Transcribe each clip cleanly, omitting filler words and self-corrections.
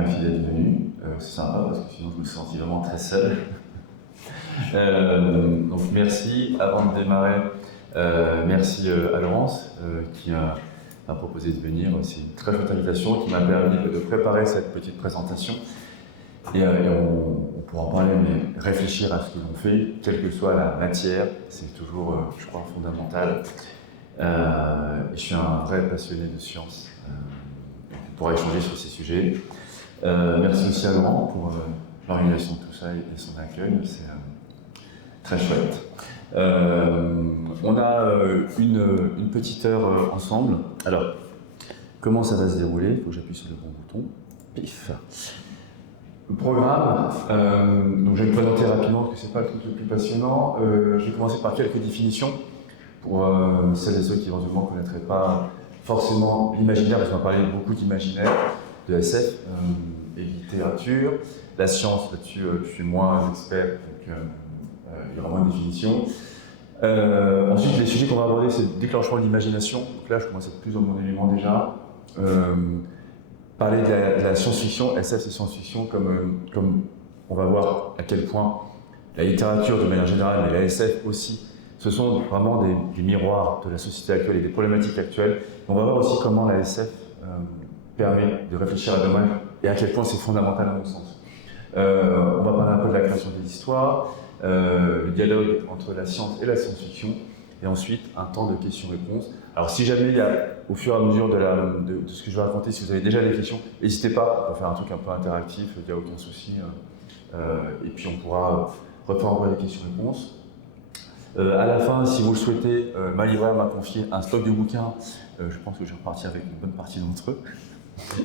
merci d'être venu. C'est sympa parce que sinon je me sens vraiment très seul. Donc merci. Avant de démarrer, merci à Laurence qui m'a proposé de venir. C'est une très chouette invitation qui m'a permis de préparer cette petite présentation. Et on pourra en parler, mais réfléchir à ce que l'on fait, quelle que soit la matière, c'est toujours, je crois, fondamental. Et je suis un vrai passionné de sciences. On pourra échanger sur ces sujets. Merci aussi à Laurent pour l'organisation de tout ça et son accueil. C'est très chouette. On a une petite heure ensemble. Alors, comment ça va se dérouler? Il faut que j'appuie sur le bon bouton. Pif. Le programme, donc je vais me présenter rapidement parce que c'est pas le truc le plus passionnant. Je vais commencer par quelques définitions pour celles et ceux qui éventuellement ne connaîtraient pas forcément l'imaginaire, parce qu'on va parler beaucoup d'imaginaire, de SF et littérature. La science, là-dessus, je suis moins expert, donc il y aura moins de définitions. Ensuite, les sujets qu'on va aborder, c'est le déclenchement de l'imagination. Donc là, je commence à être plus dans mon élément déjà. Parler de la science-fiction, SF et science-fiction, comme on va voir à quel point la littérature de manière générale, mais la SF aussi, ce sont vraiment des miroirs de la société actuelle et des problématiques actuelles. On va voir aussi comment la SF permet de réfléchir à demain et à quel point c'est fondamental à mon sens. On va parler un peu de la création des histoires, le dialogue entre la science et la science-fiction, et ensuite un temps de questions-réponses. Alors si jamais il y a, au fur et à mesure de ce que je vais raconter, si vous avez déjà des questions, n'hésitez pas, on va faire un truc un peu interactif, il n'y a aucun souci. Et puis on pourra refaire envoyer des questions-réponses. À la fin, si vous le souhaitez, ma libraire m'a confié un stock de bouquins. Je pense que je vais repartir avec une bonne partie d'entre eux.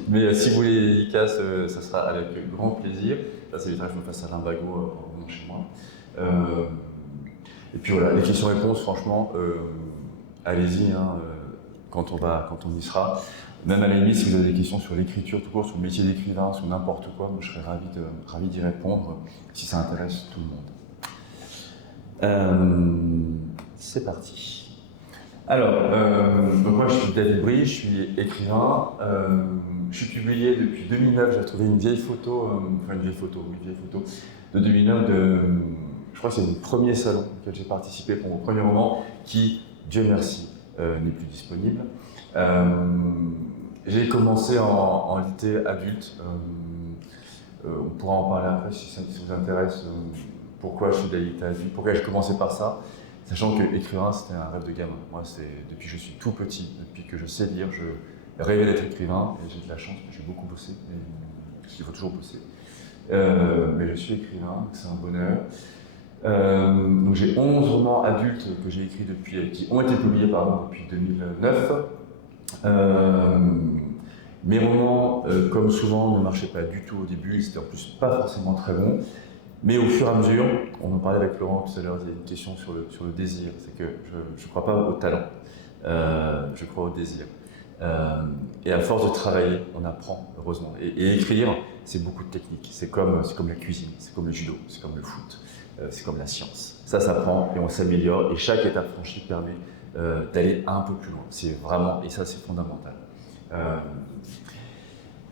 Mais si vous voulez les dédicaces, ça sera avec grand plaisir. Là, c'est l'étage que je me fasse à Limbago en revenant chez moi. Et puis voilà, les questions-réponses, franchement, allez-y hein, quand on y sera. Même à la limite, si vous avez des questions sur l'écriture tout court, sur le métier d'écrivain, sur n'importe quoi, moi, je serais ravi d'y répondre si ça intéresse tout le monde. C'est parti. Alors, donc moi je suis David Brie, je suis écrivain. Je suis publié depuis 2009, j'ai trouvé une vieille photo de 2009 je crois que c'est le premier salon auquel j'ai participé pour mon premier roman, qui, Dieu merci, n'est plus disponible. J'ai commencé en litté adulte. On pourra en parler après si ça vous intéresse. Pourquoi je suis de la litté adulte, pourquoi j'ai commencé par ça, sachant que écrivain c'était un rêve de gamin. Moi, c'est depuis que je suis tout petit, depuis que je sais lire, je rêvais d'être écrivain et j'ai de la chance, j'ai beaucoup bossé, il faut toujours bosser. Mais je suis écrivain, c'est un bonheur. Donc j'ai 11 romans adultes que j'ai écrits qui ont été publiés depuis 2009. Mes romans, comme souvent, ne marchaient pas du tout au début, ils étaient en plus pas forcément très bons. Mais au fur et à mesure, on en parlait avec Laurent tout à l'heure, il y a une question sur le désir. C'est que je ne crois pas au talent, je crois au désir. Et à force de travailler, on apprend, heureusement. Et écrire, c'est beaucoup de technique. C'est comme la cuisine, c'est comme le judo, c'est comme le foot, c'est comme la science. Ça s'apprend et on s'améliore. Et chaque étape franchie permet d'aller un peu plus loin. C'est vraiment, et ça c'est fondamental.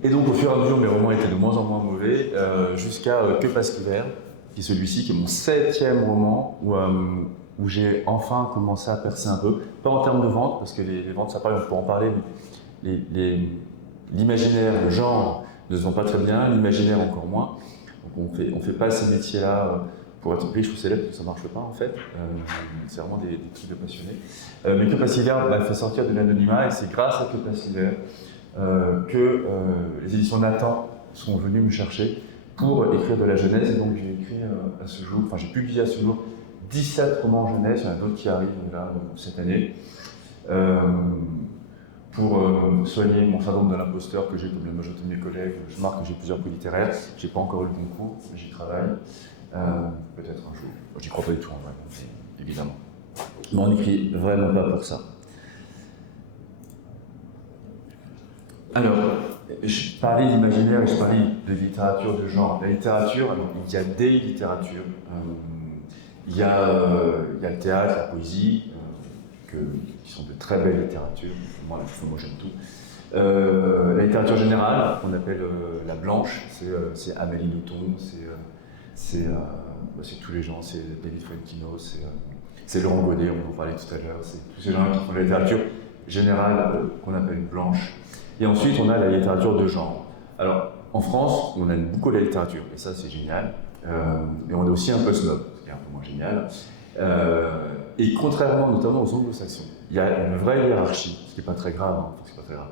Et donc au fur et à mesure, mes romans étaient de moins en moins mauvais, jusqu'à Que passe l'hiver, qui est celui-ci, qui est mon 7e roman, où j'ai enfin commencé à percer un peu. Pas en termes de vente, parce que les ventes, ça parle, on peut en parler, mais l'imaginaire, le genre ne se vend pas très bien, l'imaginaire encore moins. Donc on fait pas ces métiers-là pour être riche ou célèbre, parce que ça marche pas en fait. C'est vraiment des trucs de passionnés. Mais Que passe l'hiver m'a fait sortir de l'anonymat, et c'est grâce à Que passe l'hiver que les éditions Nathan sont venues me chercher pour écrire de la jeunesse, et donc j'ai écrit j'ai publié à ce jour 17 romans jeunesse, il y en a d'autres qui arrivent là cette année, pour soigner mon syndrome de l'imposteur que j'ai comme la majorité de mes collègues. Je marque que j'ai plusieurs prix littéraires, j'ai pas encore eu le concours, mais j'y travaille, peut-être un jour. J'y crois pas du tout en vrai, évidemment. Mais on n'écrit vraiment pas pour ça. Alors, je parlais d'imaginaire et je parlais de littérature de genre. La littérature, alors, il y a des littératures. Il y a le théâtre, la poésie, qui sont de très belles littératures. Moi j'aime tout. La littérature générale, qu'on appelle la blanche, c'est Amélie Nothomb, c'est tous les gens, c'est David Fuenquinos, c'est Laurent Godet, on en parlait tout à l'heure, c'est tous ces gens qui font la littérature générale qu'on appelle blanche. Et ensuite, on a la littérature de genre. Alors, en France, on aime beaucoup la littérature, et ça, c'est génial. Mais on est aussi un peu snob, ce qui est un peu moins génial. Et contrairement notamment aux anglo-saxons, il y a une vraie hiérarchie, ce qui n'est pas très grave, c'est pas très grave.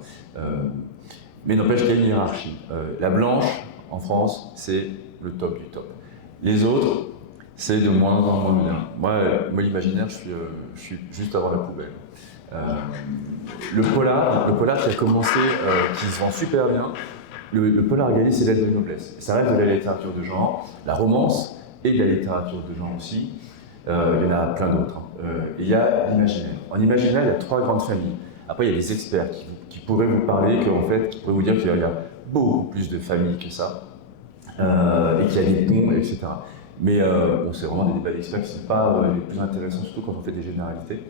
Mais n'empêche qu'il y a une hiérarchie. La blanche, en France, c'est le top du top. Les autres, c'est de moins en moins bien. Moi l'imaginaire, je suis juste avant la poubelle. Le polar qui a commencé, qui se vend super bien, le polar gagné, c'est l'aide de noblesse. Ça reste de la littérature de genre, la romance et de la littérature de genre aussi. Il y en a plein d'autres. Et il y a l'imaginaire. En imaginaire, il y a 3 grandes familles. Après, il y a des experts qui pourraient vous parler, qui pourraient vous dire qu'il y a beaucoup plus de familles que ça, et qu'il y a des ponts, etc. Mais c'est vraiment des débats d'experts qui ne sont pas les plus intéressants, surtout quand on fait des généralités.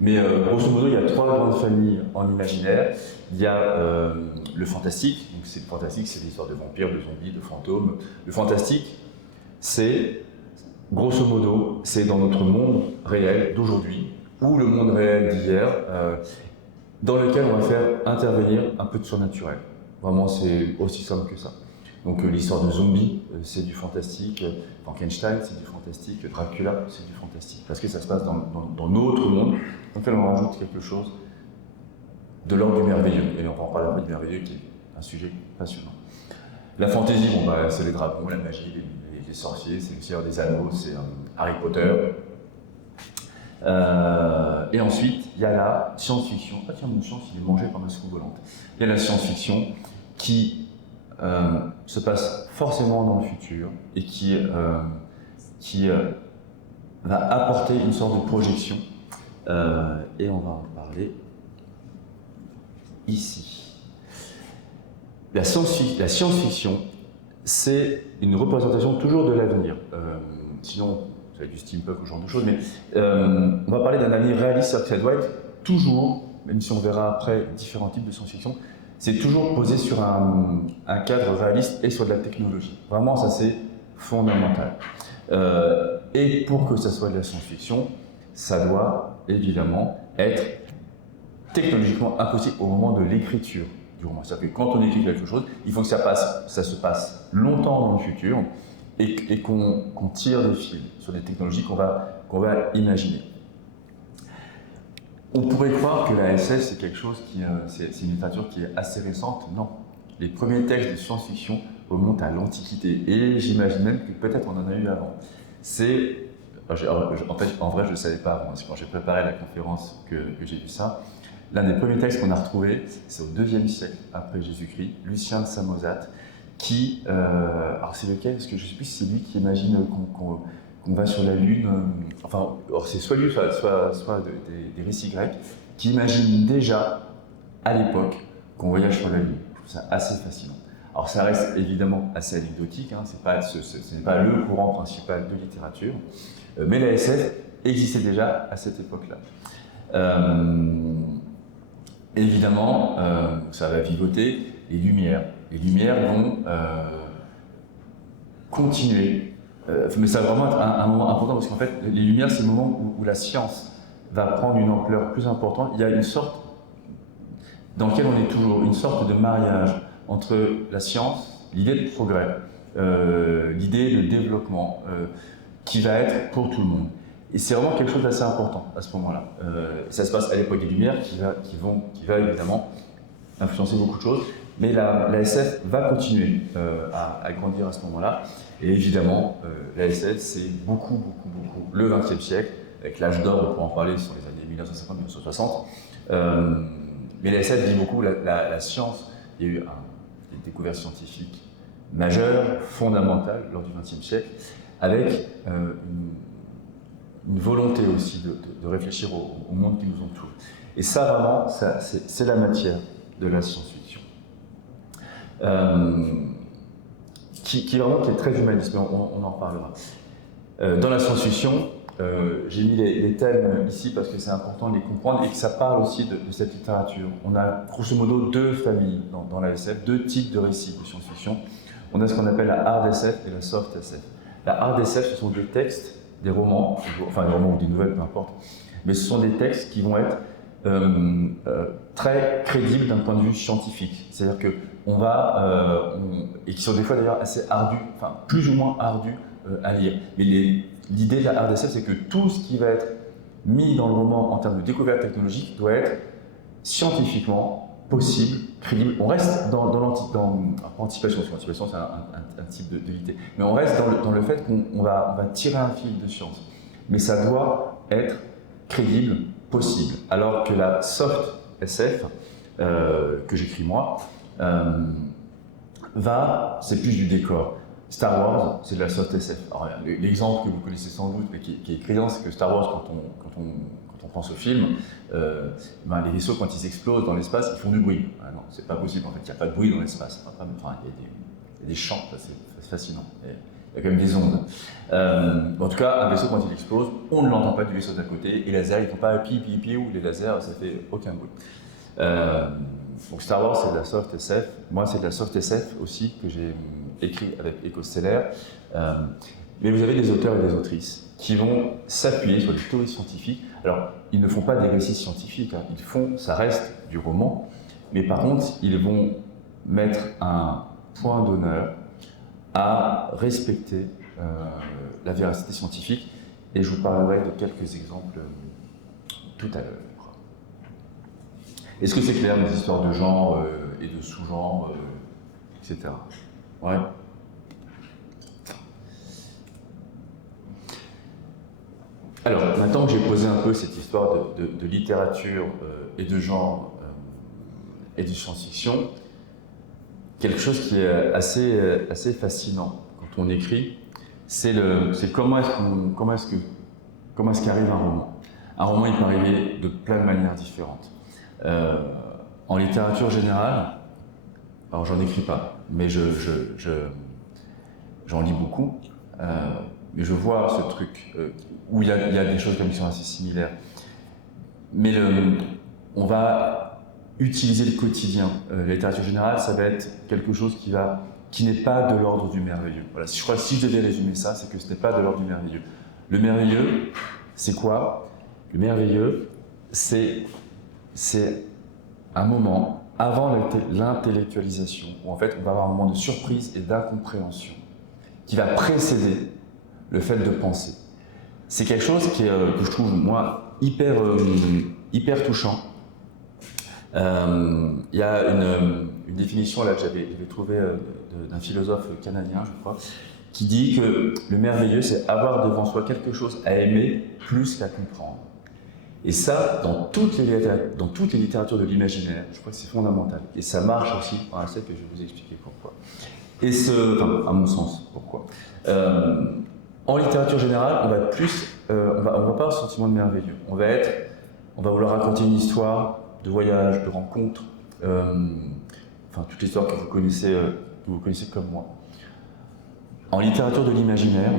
Mais grosso modo, il y a 3 grandes familles en imaginaire. Il y a le fantastique. Donc, le fantastique, c'est l'histoire de vampires, de zombies, de fantômes. Le fantastique, c'est, grosso modo, c'est dans notre monde réel d'aujourd'hui, ou le monde réel d'hier, dans lequel on va faire intervenir un peu de surnaturel. Vraiment, c'est aussi simple que ça. Donc l'histoire de zombies, c'est du fantastique, Frankenstein, c'est du fantastique, Dracula, c'est du fantastique, parce que ça se passe dans notre monde, dans lequel on rajoute quelque chose de l'ordre du merveilleux, et on va en parler un peu du merveilleux, qui est un sujet passionnant. La fantaisie, c'est les dragons, la magie, les sorciers, c'est le Seigneur des Anneaux, c'est Harry Potter. Et ensuite, il y a la science-fiction. Ah tiens, mon chance, il est mangé par ma soucoupe volante. Il y a la science-fiction qui se passe forcément dans le futur et qui va apporter une sorte de projection. Et on va en parler ici. La science-fiction, c'est une représentation toujours de l'avenir. Sinon, ça va être du steampunk ou ce genre de choses, mais on va parler d'un avenir réaliste, c'est-à-dire que ça doit être toujours, même si on verra après différents types de science-fiction, c'est toujours posé sur un cadre réaliste et sur de la technologie. Vraiment, ça c'est fondamental. Et pour que ça soit de la science-fiction, ça doit évidemment être technologiquement impossible au moment de l'écriture du roman. C'est-à-dire que quand on écrit quelque chose, il faut que ça se passe longtemps dans le futur et qu'on tire des fils sur des technologies qu'on va imaginer. On pourrait croire que la SF, c'est quelque chose c'est une littérature qui est assez récente. Non. Les premiers textes de science-fiction remontent à l'Antiquité. Et j'imagine même que peut-être on en a eu avant. En vrai, je ne savais pas avant. C'est quand j'ai préparé la conférence que j'ai vu ça. L'un des premiers textes qu'on a retrouvé, c'est au IIe siècle après Jésus-Christ, Lucien de Samosate, qui... alors c'est lequel? Parce que je ne sais plus si c'est lui qui imagine qu'on va sur la Lune, c'est soit lui, soit des récits grecs, qui imaginent déjà, à l'époque, qu'on voyage sur la Lune. Je trouve ça assez fascinant. Alors ça reste évidemment assez anecdotique, ce n'est pas le courant principal de littérature, mais la SF existait déjà à cette époque-là. Évidemment, ça va vivoter les Lumières. Les Lumières vont continuer. Mais ça va vraiment être un moment important parce qu'en fait, les Lumières, c'est le moment où la science va prendre une ampleur plus importante. Il y a une sorte, dans lequel on est toujours, une sorte de mariage entre la science, l'idée de progrès, l'idée de développement, qui va être pour tout le monde. Et c'est vraiment quelque chose d'assez important à ce moment-là. Ça se passe à l'époque des Lumières, qui va évidemment influencer beaucoup de choses. Mais la SF va continuer à grandir à ce moment-là. Et évidemment, la SF, c'est beaucoup le XXe siècle, avec l'âge d'or, on peut en parler sur les années 1950-1960. Mais la SF dit beaucoup la science. Il y a eu des découvertes scientifiques majeures, fondamentales, lors du XXe siècle, avec une volonté aussi de réfléchir au monde qui nous entoure. Et ça, vraiment, c'est la matière de la science-fiction. Qui est très humaniste, mais on en parlera. Dans la science-fiction, J'ai mis les thèmes ici parce que c'est important de les comprendre et que ça parle aussi de cette littérature. On a grosso modo deux familles dans la SF, deux types de récits de science-fiction. On a ce qu'on appelle la hard SF et la soft SF. La hard SF, ce sont des textes, des romans, enfin des romans ou des nouvelles, peu importe, mais ce sont des textes qui vont être très crédibles d'un point de vue scientifique. C'est-à-dire que et qui sont des fois d'ailleurs assez ardus, enfin plus ou moins ardus à lire. Mais l'idée de la hard SF, c'est que tout ce qui va être mis dans le roman en termes de découverte technologique doit être scientifiquement possible, crédible. On reste dans l'anticipation, l'anticipation c'est un type de l'idée, mais on reste dans le fait qu'on va tirer un fil de science. Mais ça doit être crédible, possible. Alors que la soft SF, que j'écris moi, c'est plus du décor. Star Wars, c'est de la soft SF. L'exemple que vous connaissez sans doute, mais qui est criant, c'est que Star Wars, quand on pense au film, les vaisseaux, quand ils explosent dans l'espace, ils font du bruit. Ah non, c'est pas possible, en fait, il n'y a pas de bruit dans l'espace. Enfin, il y a des champs, c'est fascinant. Il y a quand même des ondes. En tout cas, un vaisseau, quand il explose, on ne l'entend pas du vaisseau d'à côté, et les lasers, ils ne font pas pi, ou les lasers, ça fait aucun bruit. Donc Star Wars, c'est de la soft SF. Moi, c'est de la soft SF aussi, que j'ai écrit avec Ecostellaire. Mais vous avez des auteurs et des autrices qui vont s'appuyer sur des théories scientifiques. Alors, ils ne font pas des récits scientifiques, hein. Ça reste du roman, mais par contre, ils vont mettre un point d'honneur à respecter la véracité scientifique, et je vous parlerai de quelques exemples tout à l'heure. Est-ce que c'est clair, les histoires de genre et de sous-genre, etc. Ouais. Alors, maintenant que j'ai posé un peu cette histoire de littérature et de genre et de science-fiction, quelque chose qui est assez fascinant quand on écrit, c'est comment est-ce qu'arrive un roman. Un roman, il peut arriver de plein de manières différentes. En littérature générale, alors j'en écris pas, mais j'en lis beaucoup, mais je vois ce truc où il y a des choses qui sont assez similaires. Mais on va utiliser le quotidien. La littérature générale, ça va être quelque chose qui n'est pas de l'ordre du merveilleux. Voilà, si je devais résumer ça, c'est que ce n'est pas de l'ordre du merveilleux. Le merveilleux, c'est quoi? Le merveilleux, c'est un moment avant l'intellectualisation, où en fait on va avoir un moment de surprise et d'incompréhension qui va précéder le fait de penser. C'est quelque chose que je trouve, moi, hyper touchant. Il y a une définition là, que j'avais trouvée d'un philosophe canadien, je crois, qui dit que le merveilleux, c'est avoir devant soi quelque chose à aimer plus qu'à comprendre. Et ça, dans toutes les littératures de l'imaginaire, je crois que c'est fondamental. Et ça marche aussi en SF, et je vais vous expliquer pourquoi. À mon sens, pourquoi. En littérature générale, on va pas avoir ce sentiment de merveilleux. On va vouloir raconter une histoire de voyage, de rencontre, toute l'histoire que vous connaissez comme moi. En littérature de l'imaginaire,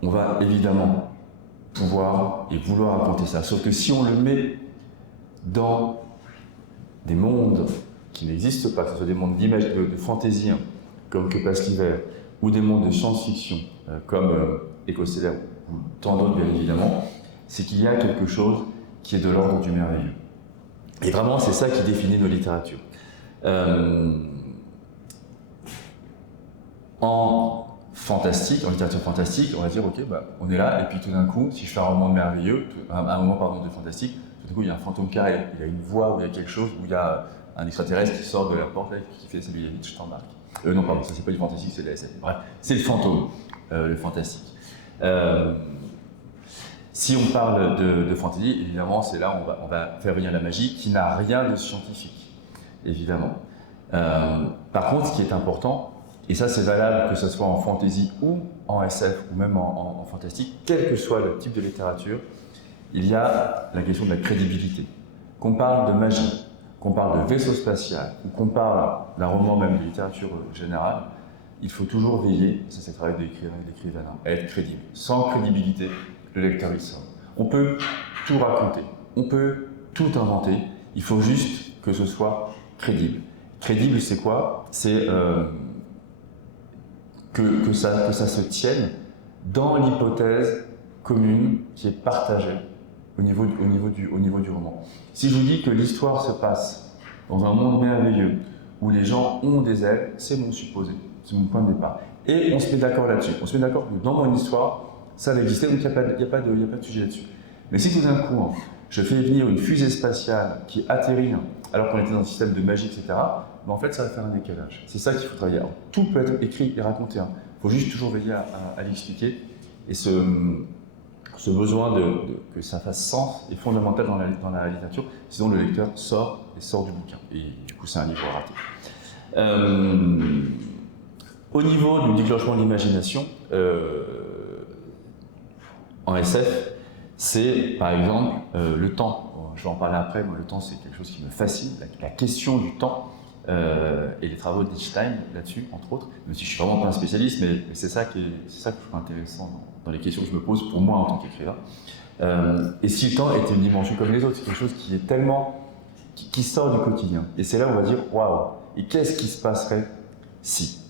on va évidemment pouvoir et vouloir raconter ça. Sauf que si on le met dans des mondes qui n'existent pas, que ce soit des mondes de fantaisie, hein, comme Que passe l'hiver, ou des mondes de science-fiction, comme Ecostellaire, ou tant d'autres bien évidemment, c'est qu'il y a quelque chose qui est de l'ordre du merveilleux. Et vraiment, c'est ça qui définit nos littératures. En littérature fantastique, on va dire, ok, on est là, et puis tout d'un coup, si je fais un roman merveilleux, un roman de fantastique, tout d'un coup, il y a un fantôme qui arrive, il y a une voix, où il y a quelque chose, où il y a un extraterrestre qui sort de la porte, là, qui fait « Salut David, je t'embarque ». Non, pardon, ça c'est pas du fantastique, c'est de la SF. Bref, c'est le fantôme, le fantastique. Si on parle de fantasy, évidemment, c'est là où on va faire venir la magie, qui n'a rien de scientifique, évidemment. Par contre, ce qui est important, et ça c'est valable que ce soit en fantasy ou en SF, ou même en fantastique, quel que soit le type de littérature, il y a la question de la crédibilité. Qu'on parle de magie, qu'on parle de vaisseau spatial, ou qu'on parle d'un roman même de littérature générale, il faut toujours veiller, ça c'est le travail de l'écrivain, à être crédible. Sans crédibilité, le lecteur il sort. On peut tout raconter, on peut tout inventer, il faut juste que ce soit crédible. Crédible, c'est quoi? C'est que ça se tienne dans l'hypothèse commune qui est partagée au niveau du roman. Si je vous dis que l'histoire se passe dans un monde merveilleux où les gens ont des ailes, c'est mon supposé, c'est mon point de départ. Et on se met d'accord là-dessus. On se met d'accord que dans mon histoire, ça va exister, donc il n'y a pas de sujet là-dessus. Mais si tout d'un coup, je fais venir une fusée spatiale qui atterrit alors qu'on était dans un système de magie, etc., ben en fait, ça va faire un décalage. C'est ça qu'il faut travailler. Alors, tout peut être écrit et raconté. Il faut juste toujours veiller à l'expliquer. Et ce besoin que ça fasse sens est fondamental dans la littérature. Sinon, le lecteur sort du bouquin. Et du coup, c'est un livre raté. Au niveau du déclenchement de l'imagination, en SF, c'est par exemple le temps. Bon, je vais en parler après, moi le temps c'est quelque chose qui me fascine, la question du temps et les travaux d'Einstein là-dessus, entre autres, même si je suis vraiment pas un spécialiste, mais c'est ça que je trouve intéressant dans les questions que je me pose pour moi en tant qu'écrivain. Et si le temps était une dimension comme les autres, c'est quelque chose qui est tellement qui sort du quotidien. Et c'est là où on va dire waouh, et qu'est-ce qui se passerait si?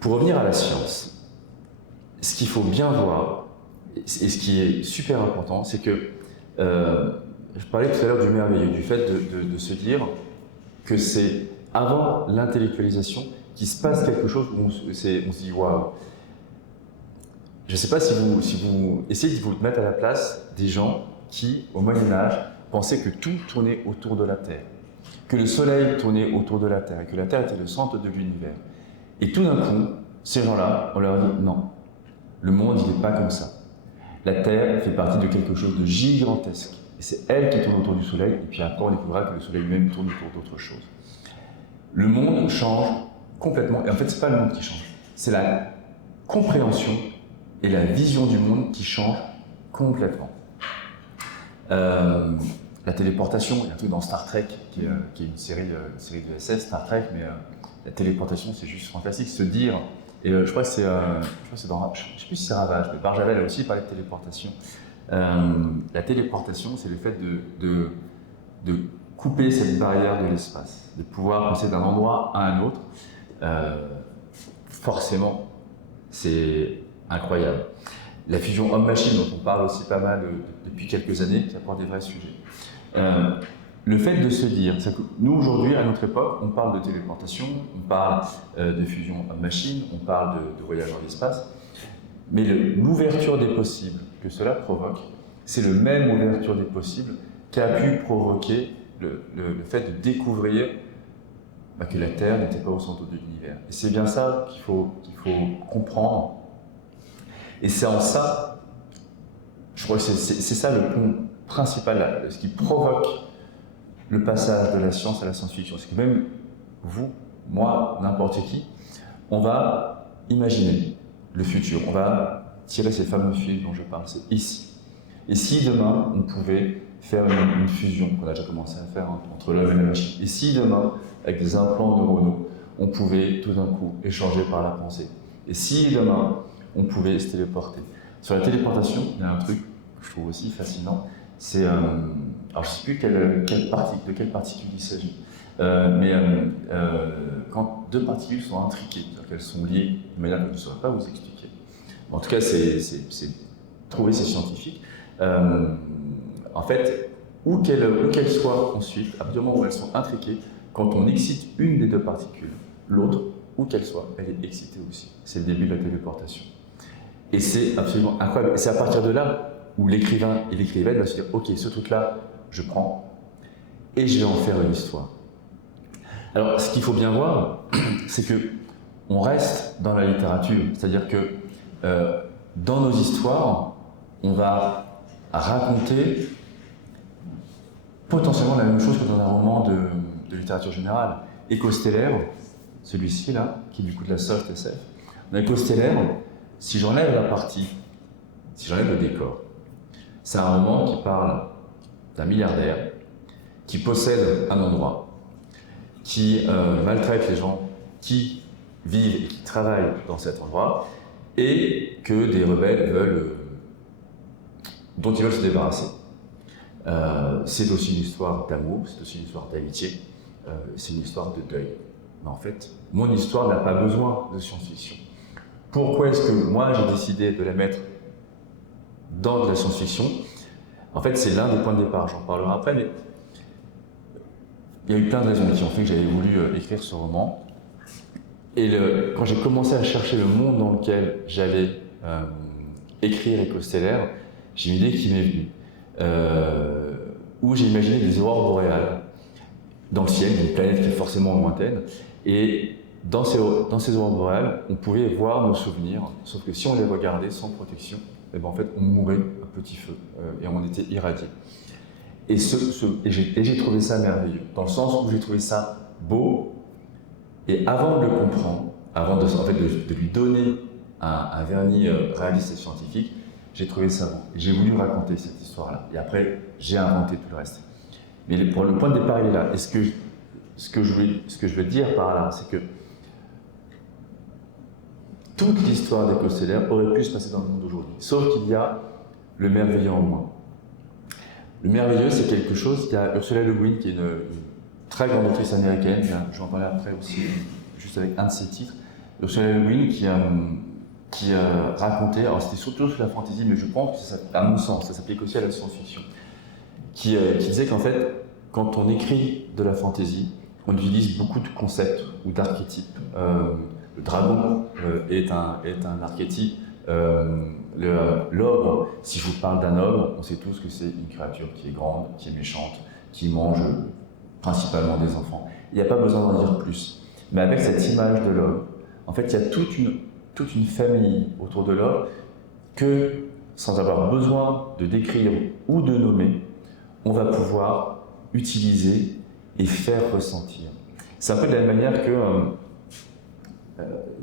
Pour revenir à la science, ce qu'il faut bien voir, et ce qui est super important, c'est que, je parlais tout à l'heure du merveilleux, du fait de se dire que c'est avant l'intellectualisation qu'il se passe quelque chose où on se dit waouh. Je ne sais pas si vous essayez de vous mettre à la place des gens qui, au Moyen-Âge, pensaient que tout tournait autour de la Terre, que le Soleil tournait autour de la Terre et que la Terre était le centre de l'univers. Et tout d'un coup, ces gens-là, on leur dit non, le monde il n'est pas comme ça. La Terre fait partie de quelque chose de gigantesque. Et c'est elle qui tourne autour du Soleil, et puis après on découvrira que le Soleil lui-même tourne autour d'autre chose. Le monde change complètement, et en fait c'est pas le monde qui change, c'est la compréhension et la vision du monde qui change complètement. La téléportation, il y a un truc dans Star Trek, qui est une série de SF, Star Trek, mais la téléportation c'est juste fantastique, se dire, et je crois que c'est dans, je ne sais plus si c'est Ravage, mais Barjavel a aussi parlé de téléportation. La téléportation, c'est le fait de couper cette barrière de l'espace, de pouvoir passer d'un endroit à un autre. Forcément, c'est incroyable. La fusion homme-machine, dont on parle aussi pas mal depuis quelques années, qui apporte des vrais sujets. Le fait de se dire, c'est que nous aujourd'hui, à notre époque, on parle de téléportation, on parle de fusion homme-machine, on parle de voyage dans l'espace, mais l'ouverture des possibles que cela provoque, c'est le même ouverture des possibles qu'a pu provoquer le fait de découvrir que la Terre n'était pas au centre de l'univers. Et c'est bien ça qu'il faut comprendre. Et c'est en ça, je crois que c'est ça le pont principal, ce qui provoque le passage de la science à la science-fiction. C'est que même vous, moi, n'importe qui, on va imaginer le futur. On va tirer ces fameux fils dont je parle, c'est ici. Et si demain, on pouvait faire une fusion, qu'on a déjà commencé à faire entre l'homme et la machine, et si demain, avec des implants neuronaux, on pouvait tout d'un coup échanger par la pensée, et si demain, on pouvait se téléporter. Sur la téléportation, il y a un truc que je trouve aussi fascinant, c'est, alors je ne sais plus de quelle particule il s'agit, mais quand deux particules sont intriquées, c'est-à-dire qu'elles sont liées de manière que je ne saurais pas vous expliquer. En tout cas, c'est trouver ces scientifiques. En fait, où qu'elles soient ensuite, à partir du moment où elles sont intriquées, quand on excite une des deux particules, l'autre, où qu'elle soit, elle est excitée aussi. C'est le début de la téléportation. Et c'est absolument incroyable. Et c'est à partir de là où l'écrivain et l'écrivaine va se dire « Ok, ce truc-là, je prends et je vais en faire une histoire. » Alors, ce qu'il faut bien voir, c'est que on reste dans la littérature. C'est-à-dire que dans nos histoires, on va raconter potentiellement la même chose que dans un roman de littérature générale. Éco-stellaire, celui-ci là, qui est du coup de la soft SF. Dans Éco-stellaire, si j'enlève la partie, si j'enlève le décor, c'est un roman qui parle d'un milliardaire qui possède un endroit, qui maltraite les gens, qui vivent et qui travaillent dans cet endroit, et que des rebelles dont ils veulent se débarrasser. C'est aussi une histoire d'amour, c'est aussi une histoire d'amitié, c'est une histoire de deuil. Mais en fait, mon histoire n'a pas besoin de science-fiction. Pourquoi est-ce que moi j'ai décidé de la mettre dans de la science-fiction? En fait, c'est l'un des points de départ, j'en parlerai après, mais il y a eu plein de raisons qui ont fait que j'avais voulu écrire ce roman. Et quand j'ai commencé à chercher le monde dans lequel j'allais écrire Éco-Stellaire, j'ai une idée qui m'est venue, où j'ai imaginé des aurores boréales dans le ciel, d'une planète qui est forcément lointaine, et dans ces aurores boréales, on pouvait voir nos souvenirs, sauf que si on les regardait sans protection, eh ben en fait, on mourait à petit feu, et on était irradié. Et j'ai trouvé ça merveilleux, dans le sens où j'ai trouvé ça beau, et avant de le comprendre, avant de lui donner un vernis réaliste et scientifique, j'ai trouvé ça beau. Et j'ai voulu raconter cette histoire-là. Et après, j'ai inventé tout le reste. Mais pour le point de départ, il est là. Et ce que je veux dire par là, c'est que toute l'histoire d'Éco-Stellaire aurait pu se passer dans le monde d'aujourd'hui. Sauf qu'il y a le merveilleux en moins. Le merveilleux, c'est quelque chose. Il y a Ursula Le Guin, qui est une très grande autrice américaine. Je vais en parler après aussi, juste avec un de ses titres. Ursula Le Guin, qui racontait, alors c'était surtout sur la fantasy, mais je pense que à mon sens, ça s'applique aussi à la science-fiction, qui disait qu'en fait, quand on écrit de la fantasy, on utilise beaucoup de concepts ou d'archétypes. Le dragon est un archétype. L'ogre, si je vous parle d'un ogre, on sait tous que c'est une créature qui est grande, qui est méchante, qui mange principalement des enfants. Il n'y a pas besoin d'en dire plus. Mais avec cette image de l'ogre, en fait, il y a toute une famille autour de l'ogre que, sans avoir besoin de décrire ou de nommer, on va pouvoir utiliser et faire ressentir. C'est un peu de la même manière que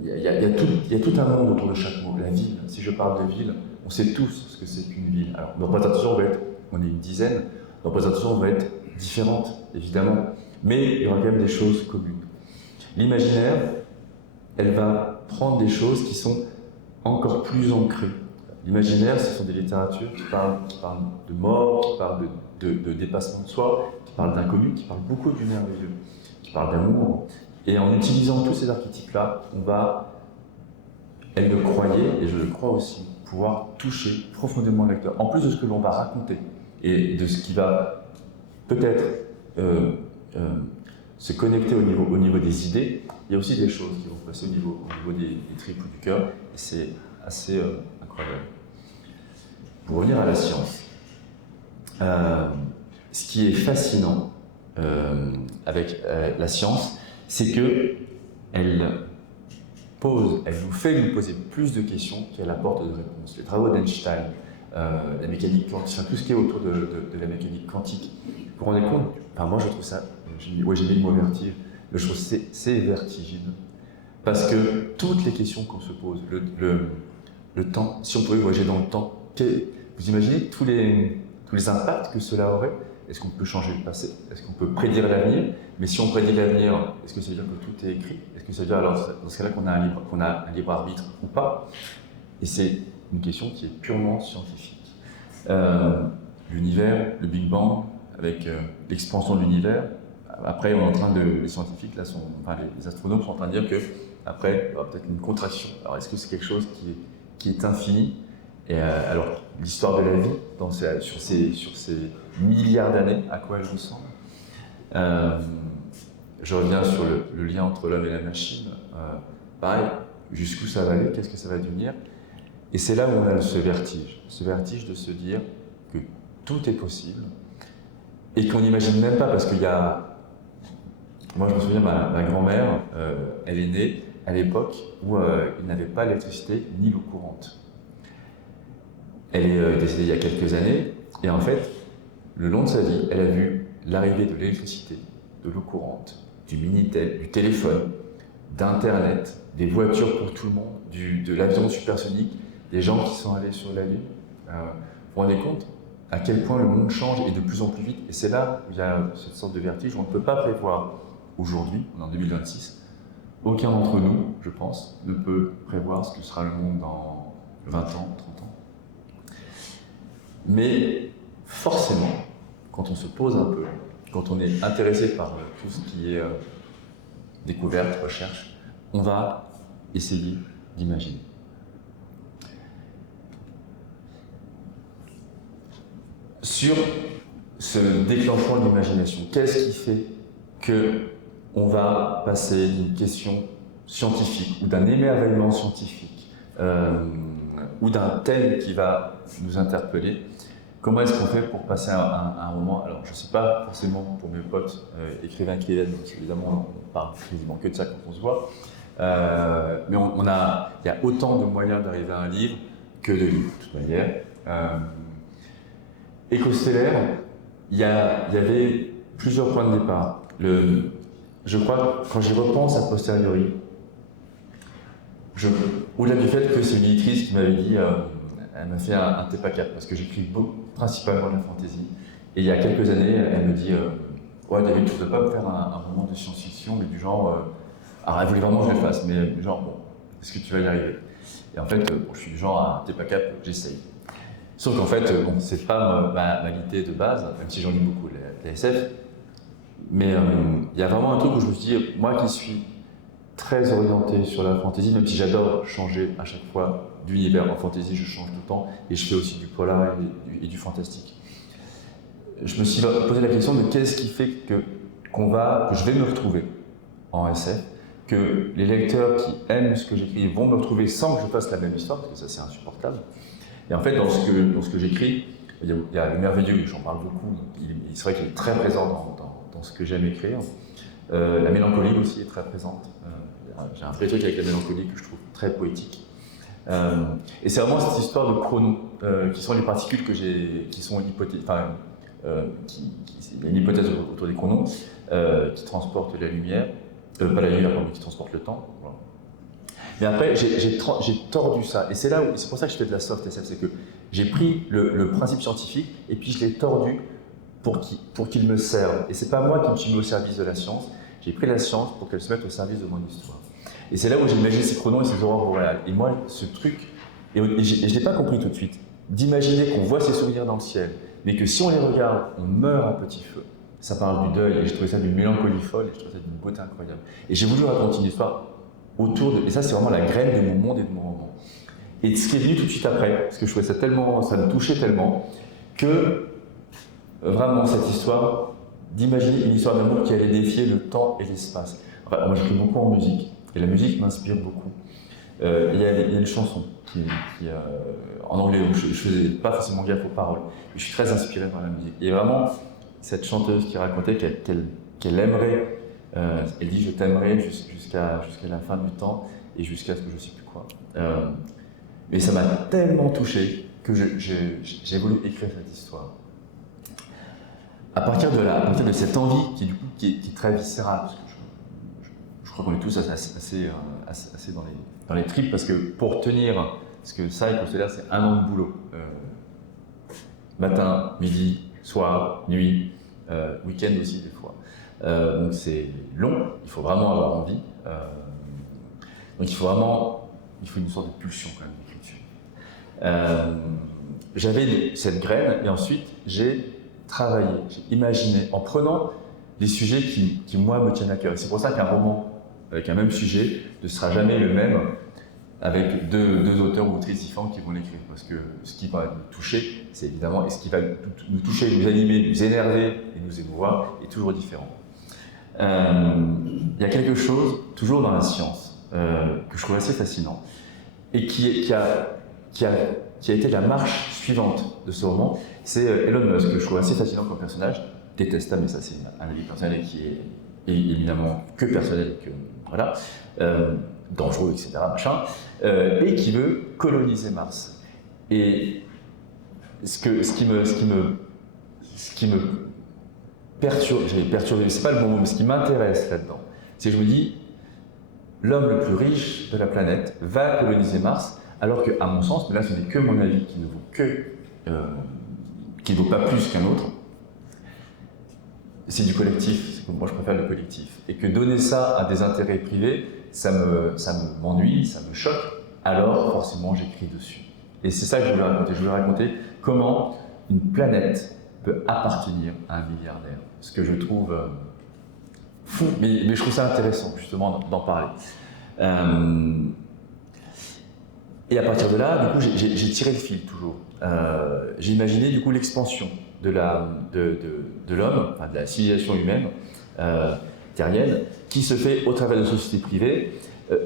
il y a tout un monde autour de chaque mot. La ville, si je parle de ville, on sait tous ce que c'est qu'une ville. Alors, nos représentations vont être, on est une dizaine, nos représentations vont être différentes, évidemment, mais il y aura quand même des choses communes. L'imaginaire, elle va prendre des choses qui sont encore plus ancrées. L'imaginaire, ce sont des littératures qui parlent de mort, qui parlent de dépassement de soi, qui parlent d'inconnu, qui parlent beaucoup du merveilleux, qui parlent d'amour. Et en utilisant tous ces archétypes-là, elle le croyait, et je le crois aussi, pouvoir toucher profondément le lecteur. En plus de ce que l'on va raconter, et de ce qui va peut-être se connecter au niveau des idées, il y a aussi des choses qui vont passer au niveau des tripes ou du cœur, et c'est assez incroyable. Pour revenir à la science, ce qui est fascinant avec la science, c'est qu'elle nous fait nous poser plus de questions qu'elle apporte de réponses. Les travaux d'Einstein, la mécanique quantique, tout ce qui est autour de la mécanique quantique, vous vous rendez compte? Enfin, moi je trouve ça, j'ai mis le mot vertige, je trouve que c'est vertigineux. Parce que toutes les questions qu'on se pose, le temps, si on pouvait voyager dans le temps, vous imaginez tous les impacts que cela aurait? Est-ce qu'on peut changer le passé? Est-ce qu'on peut prédire l'avenir? Mais si on prédit l'avenir, est-ce que ça veut dire que tout est écrit? Est-ce que ça veut dire alors dans ce cas-là qu'on a un libre arbitre ou pas? Et c'est une question qui est purement scientifique. L'univers, le Big Bang, avec l'expansion de l'univers, après les scientifiques, là, les astronomes sont en train de dire que après, il y aura peut-être une contraction. Alors est-ce que c'est quelque chose qui est infini? Et alors, l'histoire de la vie, sur ces milliards d'années, à quoi elle ressemble? Je reviens sur le lien entre l'homme et la machine. Pareil, jusqu'où ça va aller, qu'est-ce que ça va devenir? Et c'est là où on a ce vertige de se dire que tout est possible et qu'on n'imagine même pas, parce qu'il y a... Moi, je me souviens, ma grand-mère, elle est née à l'époque où il n'avait pas l'électricité ni l'eau courante. Elle est décédée il y a quelques années, et en fait, le long de sa vie, elle a vu l'arrivée de l'électricité, de l'eau courante, du Minitel, du téléphone, d'Internet, des voitures pour tout le monde, de l'avion supersonique, des gens qui sont allés sur la Lune. Vous vous rendez compte à quel point le monde change et de plus en plus vite? Et c'est là où il y a cette sorte de vertige où on ne peut pas prévoir aujourd'hui, on est en 2026, Aucun d'entre nous, je pense, ne peut prévoir ce que sera le monde dans 20 ans, 30 ans. Mais forcément, quand on se pose un peu, quand on est intéressé par tout ce qui est découverte, recherche, on va essayer d'imaginer. Sur ce déclenchement de l'imagination, qu'est-ce qui fait qu'on va passer d'une question scientifique ou d'un émerveillement scientifique ou d'un thème qui va nous interpeller? Comment est-ce qu'on fait pour passer un roman? Alors, je ne sais pas forcément pour mes potes écrivains qui viennent, parce qu'évidemment, on parle quasiment que de ça quand on se voit. Mais il y a autant de moyens d'arriver à un livre que de livres, de toute manière. Éco-stellaire, il y avait plusieurs points de départ. Je crois, quand j'y repense a posteriori, au-delà du fait que c'est une éditrice qui m'avait dit, elle m'a fait un TEPA4, parce que j'écris principalement de la fantasy. Et il y a quelques années, elle me dit ouais, David, tu ne voudrais pas me faire un roman de science-fiction, mais du genre. Alors, elle voulait vraiment que je le fasse, mais du genre, bon, est-ce que tu vas y arriver? Et en fait, je suis du genre à TEPA4, j'essaye. Sauf qu'en fait, bon, c'est pas ma qualité de base, même si j'en lis beaucoup, la SF. Mais il y a vraiment un truc où je me suis dit, moi qui suis très orienté sur la fantasy, même si j'adore changer à chaque fois d'univers en fantasy, je change tout le temps, et je fais aussi du polar et du fantastique. Je me suis posé la question de qu'est-ce qui fait que je vais me retrouver en SF, que les lecteurs qui aiment ce que j'écris vont me retrouver sans que je fasse la même histoire, parce que ça c'est insupportable. Et en fait, dans ce que j'écris, il y a le merveilleux, j'en parle beaucoup, c'est vrai qu'il est très présent dans ce que j'aime écrire. La mélancolie aussi est très présente. J'ai un vrai truc avec la mélancolie que je trouve très poétique. Et c'est vraiment cette histoire de chrono, qui sont les particules qui sont hypothétiques. Enfin, il y a une hypothèse autour des chronos qui transportent la lumière, pas la lumière, pardon, qui transporte le temps. Voilà. Mais après, j'ai tordu ça, et c'est pour ça que je fais de la soft SF, c'est que j'ai pris le principe scientifique et puis je l'ai tordu pour qu'il me serve. Et c'est pas moi qui me suis mis au service de la science, j'ai pris la science pour qu'elle se mette au service de mon histoire. Et c'est là où j'ai imaginé ces chronos et ces aurores boréales. Et moi, ce truc, et je ne l'ai pas compris tout de suite, d'imaginer qu'on voit ces souvenirs dans le ciel, mais que si on les regarde, on meurt à petit feu. Ça parle du deuil, et j'ai trouvé ça d'une mélancolie folle, et je trouvais ça d'une beauté incroyable. Et j'ai voulu raconter une histoire autour de... Et ça, c'est vraiment la graine de mon monde et de mon roman. Et ce qui est venu tout de suite après, parce que je trouvais ça tellement... ça me touchait tellement, que vraiment cette histoire, d'imaginer une histoire d'amour qui allait défier le temps et l'espace. Enfin, moi, j'écris beaucoup en musique, et la musique m'inspire beaucoup. Il y a une chanson en anglais, où je ne faisais pas forcément gaffe aux paroles, mais je suis très inspiré par la musique. Et vraiment, cette chanteuse qui racontait qu'elle aimerait, elle dit « je t'aimerai jusqu'à la fin du temps et jusqu'à ce que je ne sais plus quoi ». Mais ça m'a tellement touché que j'ai voulu écrire cette histoire. À partir de cette envie qui est très viscérale, parce que je crois qu'on est tous assez dans les tripes, parce que pour tenir, parce que ça, éco-stellaire, c'est un an de boulot. Matin, midi, soir, nuit, week-end aussi des fois. Donc c'est long, il faut vraiment avoir envie. Donc il faut une sorte de pulsion quand même d'écriture. J'avais cette graine et ensuite j'ai travaillé, j'ai imaginé en prenant des sujets qui moi me tiennent à cœur. Et c'est pour ça qu'un roman avec un même sujet ne sera jamais le même avec deux auteurs ou autrices différents qui vont l'écrire. Parce que ce qui va nous toucher, c'est évidemment, et ce qui va nous toucher, nous animer, nous énerver et nous émouvoir, est toujours différent. Il y a quelque chose, toujours dans la science, que je trouve assez fascinant, et qui a été la marche suivante de ce roman, c'est Elon Musk, que je trouve assez fascinant comme personnage, détestable, mais ça c'est un avis personnel qui est évidemment que personnel, que voilà, dangereux, etc., machin, et qui veut coloniser Mars. Et ce qui me perturbe, c'est pas le bon mot, mais ce qui m'intéresse là-dedans, c'est que je me dis, l'homme le plus riche de la planète va coloniser Mars, alors que, à mon sens, mais là ce n'est que mon avis, qui ne vaut pas plus qu'un autre, c'est du collectif, c'est que moi je préfère le collectif. Et que donner ça à des intérêts privés, m'ennuie, ça me choque, alors forcément j'écris dessus. Et c'est ça que je voulais raconter. Je voulais raconter comment une planète peut appartenir à un milliardaire. Ce que je trouve fou, mais je trouve ça intéressant justement d'en parler. Et à partir de là, du coup, j'ai tiré le fil toujours. J'ai imaginé du coup l'expansion de l'homme, enfin, de la civilisation humaine terrienne, qui se fait au travers de sociétés privées.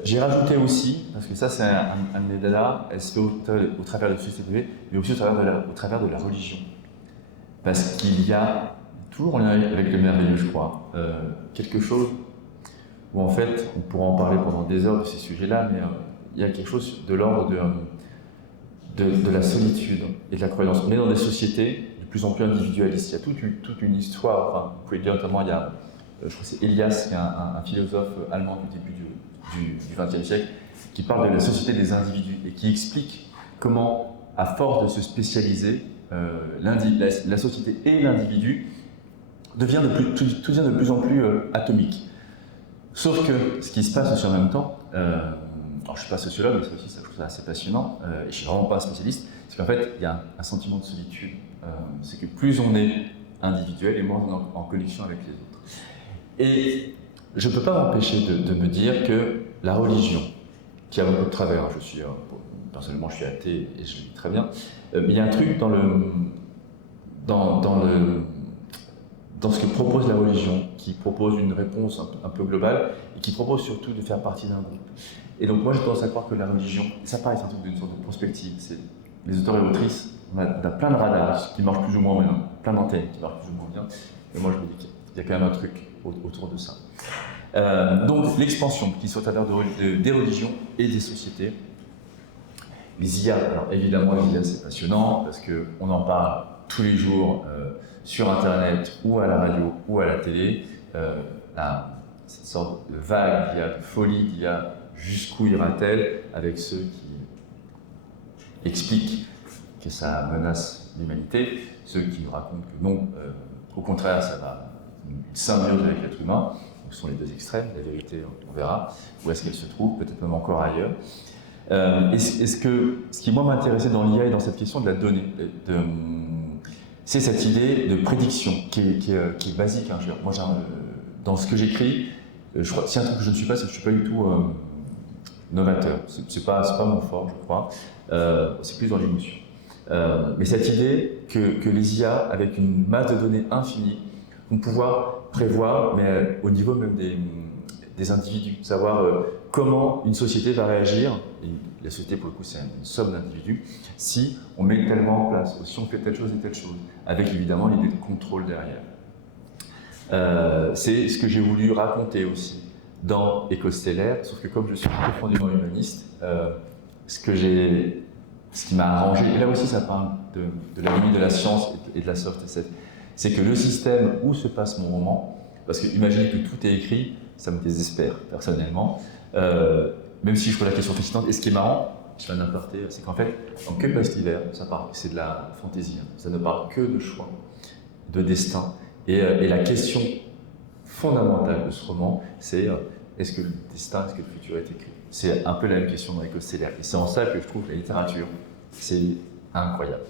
J'ai rajouté aussi, parce que ça c'est un de mes dadas, elle se fait au travers de sociétés privées, mais aussi au travers de la religion. Parce qu'il y a, toujours en lien avec le merveilleux, je crois, quelque chose où en fait, on pourra en parler pendant des heures de ces sujets-là, mais il y a quelque chose de l'ordre de la solitude et de la croyance. On est dans des sociétés de plus en plus individualistes. Il y a toute une histoire, enfin, vous pouvez le dire notamment, il y a, je crois que c'est Elias, qui est un philosophe allemand du début du XXe siècle, qui parle de la société des individus et qui explique comment, à force de se spécialiser, la société et l'individu tout devient de plus en plus atomique. Sauf que ce qui se passe aussi en même temps, alors je ne suis pas sociologue, mais ça aussi, je trouve ça assez passionnant, et je ne suis vraiment pas un spécialiste, c'est qu'en fait, il y a un sentiment de solitude. C'est que plus on est individuel et moins on est en connexion avec les autres. Et je ne peux pas m'empêcher de me dire que la religion, qui a beaucoup de travers, personnellement je suis athée et je le vis très bien, mais il y a un truc dans ce que propose la religion, qui propose une réponse un peu globale et qui propose surtout de faire partie d'un groupe. Et donc moi j'ai tendance à croire que la religion, ça paraît c'est un truc d'une sorte de prospective, c'est les auteurs et autrices, on a plein de radars qui marchent plus ou moins bien, plein d'antennes qui marchent plus ou moins bien, et moi je me dis qu'il y a quand même un truc autour de ça. Donc l'expansion qui soit à travers des religions et des sociétés. Les IA, alors évidemment les IA c'est passionnant parce qu'on en parle tous les jours sur internet ou à la radio ou à la télé, cette sorte de vague d'IA, de folie d'IA, jusqu'où ira-t-elle avec ceux qui expliquent que ça menace l'humanité, ceux qui nous racontent que non, au contraire ça va une symbiose avec l'être humain. Ce sont les deux extrêmes, la vérité on verra où est-ce qu'elle se trouve, peut-être même encore ailleurs. Ce qui moi m'intéressait dans l'IA et dans cette question de la donnée, c'est cette idée de prédiction qui est basique. Hein. Moi, dans ce que j'écris, je crois, si un truc que je ne suis pas, c'est que je ne suis pas du tout novateur. C'est pas mon fort, je crois. C'est plus dans l'émotion. Mais cette idée que les IA, avec une masse de données infinie, vont pouvoir prévoir, mais au niveau même des individus, savoir comment une société va réagir, et la société pour le coup c'est une somme d'individus, si on met tellement en place, ou si on fait telle chose et telle chose, avec évidemment l'idée de contrôle derrière. C'est ce que j'ai voulu raconter aussi dans Écostellaire, sauf que comme je suis profondément humaniste, ce qui m'a arrangé, et là aussi ça parle de la limite de la science et de la soft, c'est que le système où se passe mon roman, parce que imaginez que tout est écrit, ça me désespère personnellement, même si je trouve la question fascinante. Et ce qui est marrant, je fais un aparté, c'est qu'en fait, dans Que passe l'hiver, c'est de la fantaisie, hein. Ça ne parle que de choix, de destin. Et la question fondamentale de ce roman, c'est est-ce que le destin, est-ce que le futur est écrit? C'est un peu la même question dans Écostellaire. Et c'est en ça que je trouve que la littérature, c'est incroyable.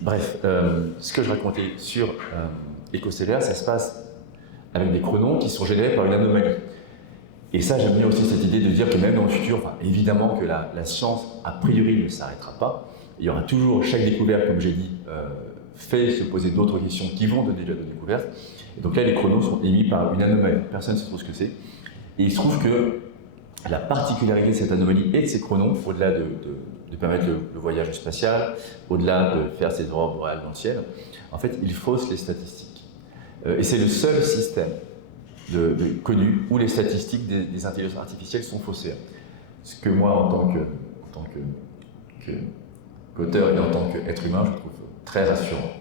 Bref, ce que je racontais sur Écostellaire, ça se passe avec des chronos qui sont générés par une anomalie. Et ça, j'aime bien aussi cette idée de dire que même dans le futur, enfin, évidemment que la science, a priori, ne s'arrêtera pas. Il y aura toujours, chaque découverte, comme j'ai dit, fait se poser d'autres questions qui vont donner lieu à d'autres découvertes. Et donc là, les chronos sont émis par une anomalie. Personne ne sait trop ce que c'est. Et il se trouve que la particularité de cette anomalie et de ces chronos, au-delà de permettre le voyage spatial, au-delà de faire ces aurores boréales dans le ciel, en fait, il fausse les statistiques. Et c'est le seul système connu où les statistiques des intelligences artificielles sont faussées. Ce que moi, en tant qu'auteur et en tant qu'être humain, je trouve très rassurant.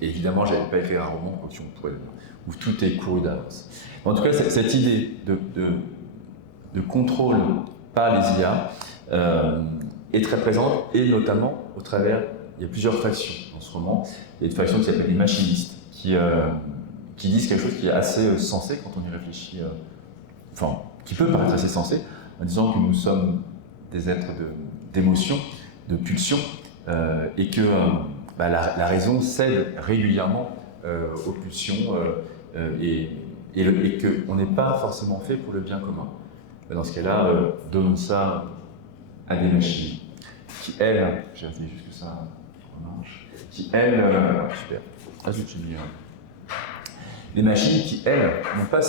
Et évidemment, je n'allais pas écrire un roman où tout est couru d'avance. En tout cas, cette idée de contrôle par les IA est très présente, et notamment au travers, il y a plusieurs factions dans ce roman. Il y a une faction qui s'appelle les machinistes, qui disent quelque chose qui est assez sensé quand on y réfléchit, enfin, qui peut paraître assez sensé, en disant que nous sommes des êtres d'émotions, de pulsions, et que la raison cède régulièrement aux pulsions, et qu'on n'est pas forcément fait pour le bien commun. Dans ce cas-là, donnons ça à des machines qui, elles, j'ai essayé juste que ça marche, qui, elles, super, j'ai mis les machines qui, elles, n'ont pas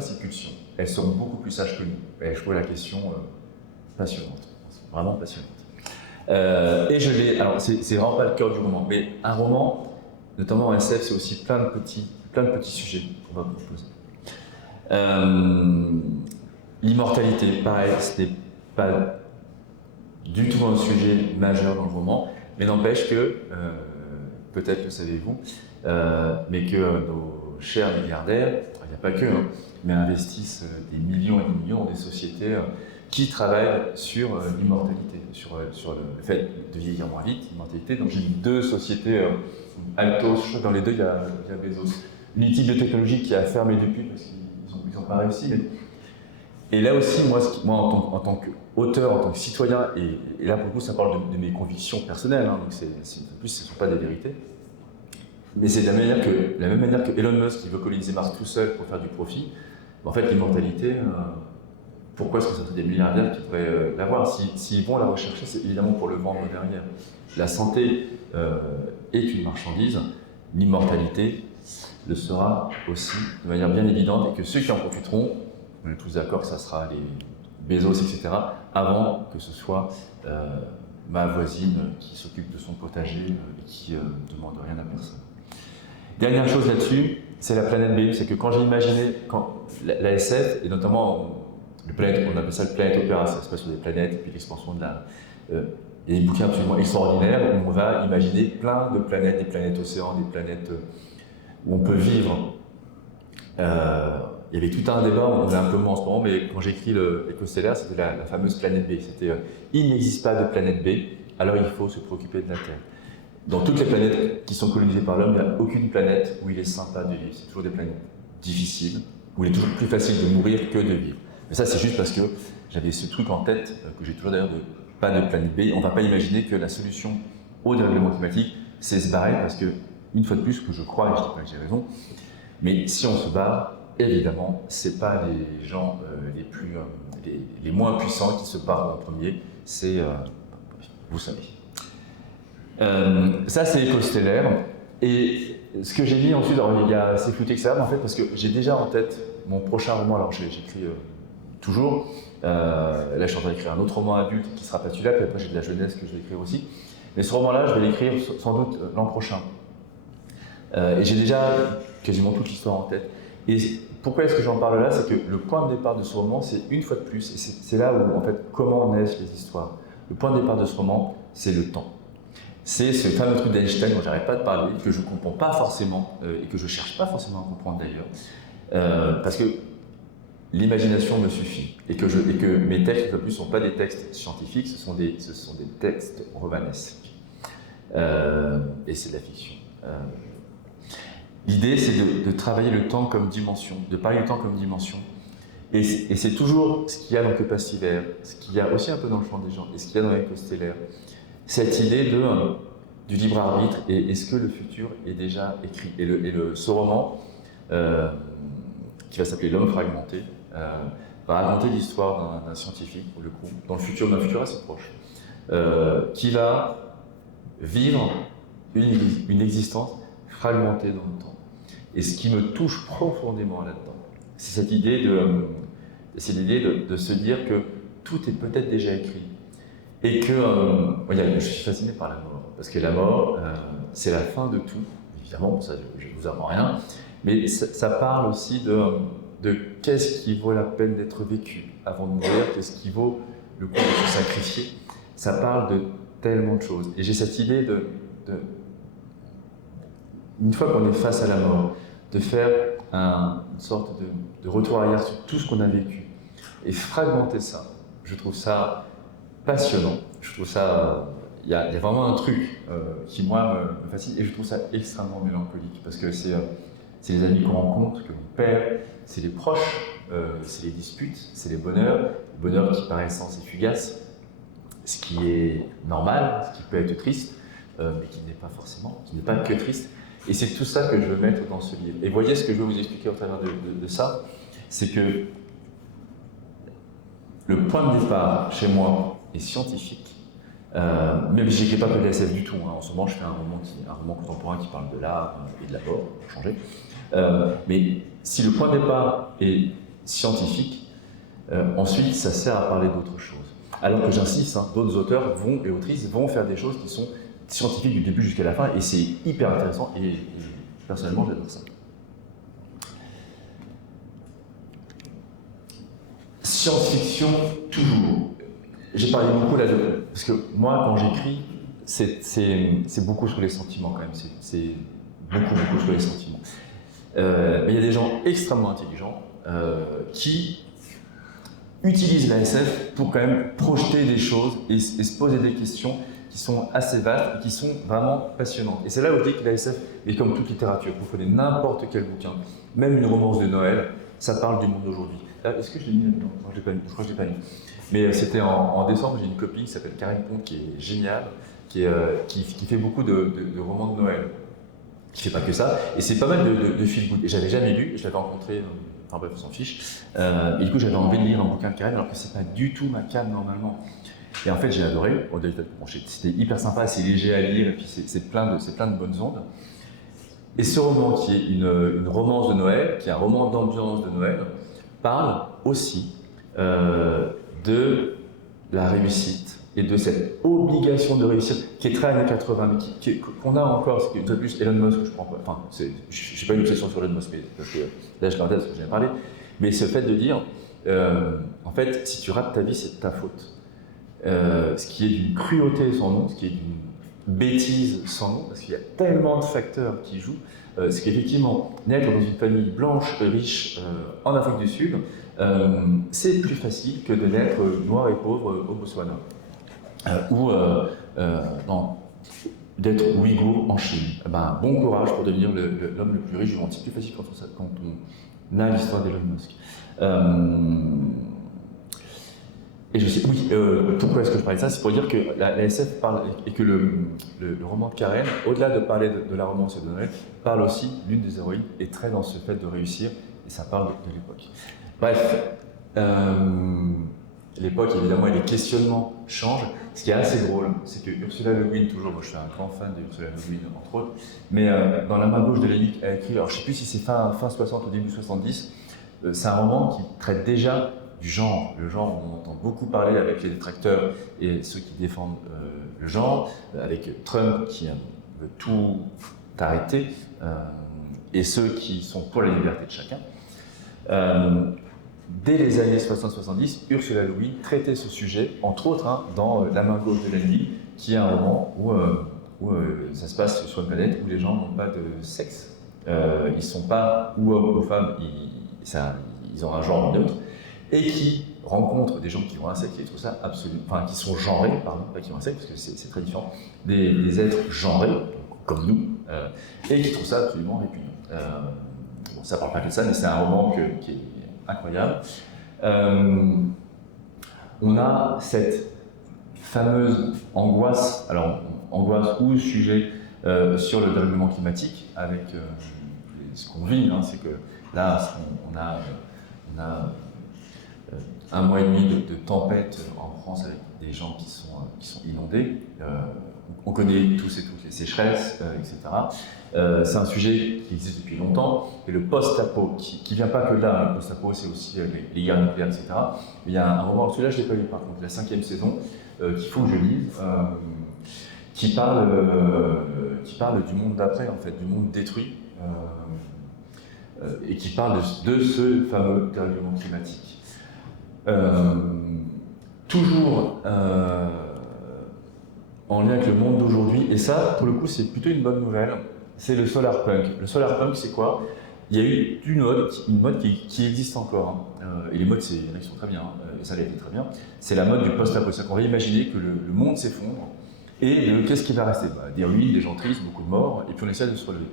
ces pulsions. Elles seront beaucoup plus sages que nous. Et je trouve la question passionnante, vraiment passionnante. Et je l'ai, alors c'est vraiment pas le cœur du roman, mais un roman, notamment en SF, c'est aussi plein de petits sujets qu'on va proposer. L'immortalité, pareil, ce n'est pas du tout un sujet majeur dans le roman, mais n'empêche que, peut-être le savez-vous, mais que nos chers milliardaires, il n'y a pas que, mais investissent des millions et des millions dans des sociétés qui travaillent sur l'immortalité, sur le fait de vieillir moins vite, l'immortalité. Donc j'ai mis 2 sociétés, Altos, je crois que dans les 2 il y a Bezos. Une type de technologie qui a fermé depuis parce qu'ils n'ont pas réussi. Mais... Et là aussi, moi en tant qu'auteur, en tant que citoyen, et là pour le coup ça parle de mes convictions personnelles, donc en plus ce ne sont pas des vérités, mais c'est de la même manière que Elon Musk qui veut coloniser Mars tout seul pour faire du profit, en fait l'immortalité, pourquoi est-ce que ce serait des milliardaires qui pourraient l'avoir? S'ils vont la rechercher, c'est évidemment pour le vendre derrière. La santé est une marchandise, l'immortalité le sera aussi de manière bien évidente, et que ceux qui en profiteront, on est tous d'accord que ça sera les Bezos, etc., avant que ce soit ma voisine qui s'occupe de son potager et qui ne demande rien à personne. Dernière chose là-dessus, c'est la planète B. C'est que quand j'ai imaginé la SF, et notamment on appelle ça le planète opéra, ça se passe sur des planètes, et puis l'expansion de la... il y a des bouquins absolument extraordinaires où on va imaginer plein de planètes, des planètes océans, des planètes où on peut vivre. Il y avait tout un débat, on l'a un peu moins en ce moment, mais quand j'ai écrit Éco-Stellaire, c'était la fameuse planète B. C'était il n'existe pas de planète B, alors il faut se préoccuper de la Terre. Dans toutes les planètes qui sont colonisées par l'homme, il n'y a aucune planète où il est sympa de vivre. C'est toujours des planètes difficiles, où il est toujours plus facile de mourir que de vivre. Mais ça, c'est juste parce que j'avais ce truc en tête, que j'ai toujours d'ailleurs, de pas de planète B. On ne va pas imaginer que la solution au dérèglement climatique, c'est se barrer, parce que, une fois de plus, que je crois, et je ne dis pas que j'ai raison, mais si on se barre, évidemment, ce n'est pas les gens les moins puissants qui se barrent en premier, c'est, vous savez. Ça, c'est Éco-Stellaire. Et ce que j'ai mis ensuite, c'est flouté que ça, en fait, parce que j'ai déjà en tête mon prochain roman. Alors, j'écris toujours. Là, je suis en train d'écrire un autre roman adulte qui sera pas celui-là, puis après, j'ai de la jeunesse que je vais écrire aussi. Mais ce roman-là, je vais l'écrire sans doute l'an prochain. Et j'ai déjà quasiment toute l'histoire en tête. Et pourquoi est-ce que j'en parle là? C'est que le point de départ de ce roman, c'est une fois de plus, et c'est là où, en fait, comment naissent les histoires. Le point de départ de ce roman, c'est le temps. C'est ce fameux truc d'Einstein dont j'arrête pas de parler, que je ne comprends pas forcément, et que je ne cherche pas forcément à comprendre d'ailleurs, parce que l'imagination me suffit, et que mes textes, une fois de plus, ne sont pas des textes scientifiques, ce sont des textes romanesques. Et c'est de la fiction. L'idée, c'est de travailler le temps comme dimension, de parler du temps comme dimension. Et c'est toujours ce qu'il y a dans le Passivaire, ce qu'il y a aussi un peu dans le Chant des gens, et ce qu'il y a dans l'Éco-Stellaire. Cette idée du libre arbitre, et est-ce que le futur est déjà écrit? Et ce roman, qui va s'appeler L'homme fragmenté, va raconter l'histoire d'un scientifique, pour le coup, dans le futur, d'un futur assez proche, qui va vivre une existence fragmentée dans le temps. Et ce qui me touche profondément là-dedans, c'est cette idée de se dire que tout est peut-être déjà écrit. Et que, je suis fasciné par la mort, parce que la mort, c'est la fin de tout, évidemment, ça je ne vous apprends rien, mais ça parle aussi de qu'est-ce qui vaut la peine d'être vécu avant de mourir, qu'est-ce qui vaut le coup de se sacrifier. Ça parle de tellement de choses. Et j'ai cette idée une fois qu'on est face à la mort, de faire une sorte de retour arrière sur tout ce qu'on a vécu et fragmenter ça. Je trouve ça passionnant. Je trouve ça, il y a vraiment un truc qui, moi, me fascine et je trouve ça extrêmement mélancolique parce que c'est les amis qu'on rencontre, que l'on perd, c'est les proches, c'est les disputes, c'est les bonheurs qui par essence est fugace, ce qui est normal, ce qui peut être triste, mais qui n'est pas forcément, qui n'est pas que triste. Et c'est tout ça que je veux mettre dans ce livre. Et voyez, ce que je veux vous expliquer au travers de ça, c'est que le point de départ chez moi est scientifique. Même si je n'écris pas que de la SF du tout, hein. En ce moment je fais un roman contemporain qui parle de l'art et de la mort, pour changer. Mais si le point de départ est scientifique, ensuite ça sert à parler d'autre chose. Alors que j'insiste, hein, d'autres auteurs et autrices vont faire des choses qui sont scientifiques du début jusqu'à la fin, et c'est hyper intéressant, et personnellement j'adore ça. Science-fiction, toujours. J'ai parlé beaucoup là parce que moi, quand j'écris, c'est beaucoup sur les sentiments quand même. C'est beaucoup sur les sentiments. Mais il y a des gens extrêmement intelligents qui utilisent la SF pour quand même projeter des choses et se poser des questions qui sont assez vastes et qui sont vraiment passionnantes. Et c'est là où je dis que la SF est comme toute littérature. Vous prenez n'importe quel bouquin, même une romance de Noël, ça parle du monde d'aujourd'hui. Est-ce que je l'ai mis là-dedans? Je crois que je l'ai pas mis. Mais c'était en décembre, j'ai une copine qui s'appelle Karine Pont, qui est géniale, qui fait beaucoup de romans de Noël. Qui fait pas que ça, et c'est pas mal de feel good. Et j'avais jamais lu, je l'avais rencontré, enfin bref, on s'en fiche. Et du coup, j'avais envie de lire un bouquin de Karine, alors que c'est pas du tout ma came normalement. Et en fait, j'ai adoré. C'était hyper sympa, c'est léger à lire, et puis c'est plein de bonnes ondes. Et ce roman, qui est une romance de Noël, qui est un roman d'ambiance de Noël, parle aussi de la réussite et de cette obligation de réussir qui est très années 80, mais qu'on a encore, c'est que plus Elon Musk, je prends pas, enfin, je n'ai pas une obsession sur Elon Musk, mais parce que là je l'ai en tête parce que j'en ai parlé, mais ce fait de dire, en fait, si tu rates ta vie, c'est de ta faute. Ce qui est d'une cruauté sans nom, ce qui est d'une bêtise sans nom, parce qu'il y a tellement de facteurs qui jouent, c'est qu'effectivement, naître dans une famille blanche, riche, en Afrique du Sud, c'est plus facile que de naître noir et pauvre au Botswana. Ou d'être ouïghour en Chine. Ben, bon courage pour devenir l'homme le plus riche du monde. C'est plus facile quand on a l'histoire d'Elon Musk. Et je sais, oui, pourquoi est-ce que je parlais de ça? C'est pour dire que la SF parle, et que le roman de Karen, au-delà de parler de la romance et de Noël, parle aussi, l'une des héroïnes est très dans ce fait de réussir, et ça parle de l'époque. Bref, l'époque, évidemment, et les questionnements changent. Ce qui est assez drôle, c'est que Ursula Le Guin, toujours, moi je suis un grand fan d'Ursula Le Guin, entre autres, mais dans La main gauche de Lénique, elle a écrit, alors je ne sais plus si c'est fin 60 ou début 70, c'est un roman qui traite déjà du genre, le genre on entend beaucoup parler avec les détracteurs et ceux qui défendent le genre, avec Trump qui veut tout arrêter, et ceux qui sont pour la liberté de chacun. Dès les années 60-70, Ursula Le Guin traitait ce sujet, entre autres, dans La main gauche de Lénique, qui est un roman où ça se passe sur une planète où les gens n'ont pas de sexe. Ils ne sont pas ou hommes ou femmes, ils ont un genre neutre, et qui rencontrent des gens qui ont un sexe et tout ça absolument, enfin qui sont genrés, pardon, pas qui ont un sexe, parce que c'est très différent, des êtres genrés, comme nous, et qui trouvent ça absolument répugnant. Bon, ça parle pas que de ça, mais c'est un roman qui est incroyable. On a cette fameuse angoisse, alors angoisse ou sujet sur le dérèglement climatique, avec ce qu'on vit, c'est que là on a 1 mois et demi de tempête en France avec des gens qui sont inondés. On connaît tous et toutes les sécheresses, etc. C'est un sujet qui existe depuis longtemps, et le post-apo, qui vient pas que de là, le post-apo c'est aussi les guerres nucléaires, etc. Il y a un roman, celui-là je l'ai pas lu par contre, la 5e saison, qu'il faut que je lise, qui parle du monde d'après, en fait, du monde détruit, et qui parle de ce fameux dérèglement climatique. Toujours en lien avec le monde d'aujourd'hui, et ça, pour le coup, c'est plutôt une bonne nouvelle, c'est le solarpunk. Le solarpunk, c'est quoi? Il y a eu une mode qui existe encore, et les modes, il y en a qui sont très bien, et ça l'a été très bien, c'est la mode du post-apo. C'est-à-dire qu'on va imaginer que le monde s'effondre, et de qu'est-ce qui va rester, des ruines, des gens tristes, beaucoup de morts, et puis on essaie de se relever.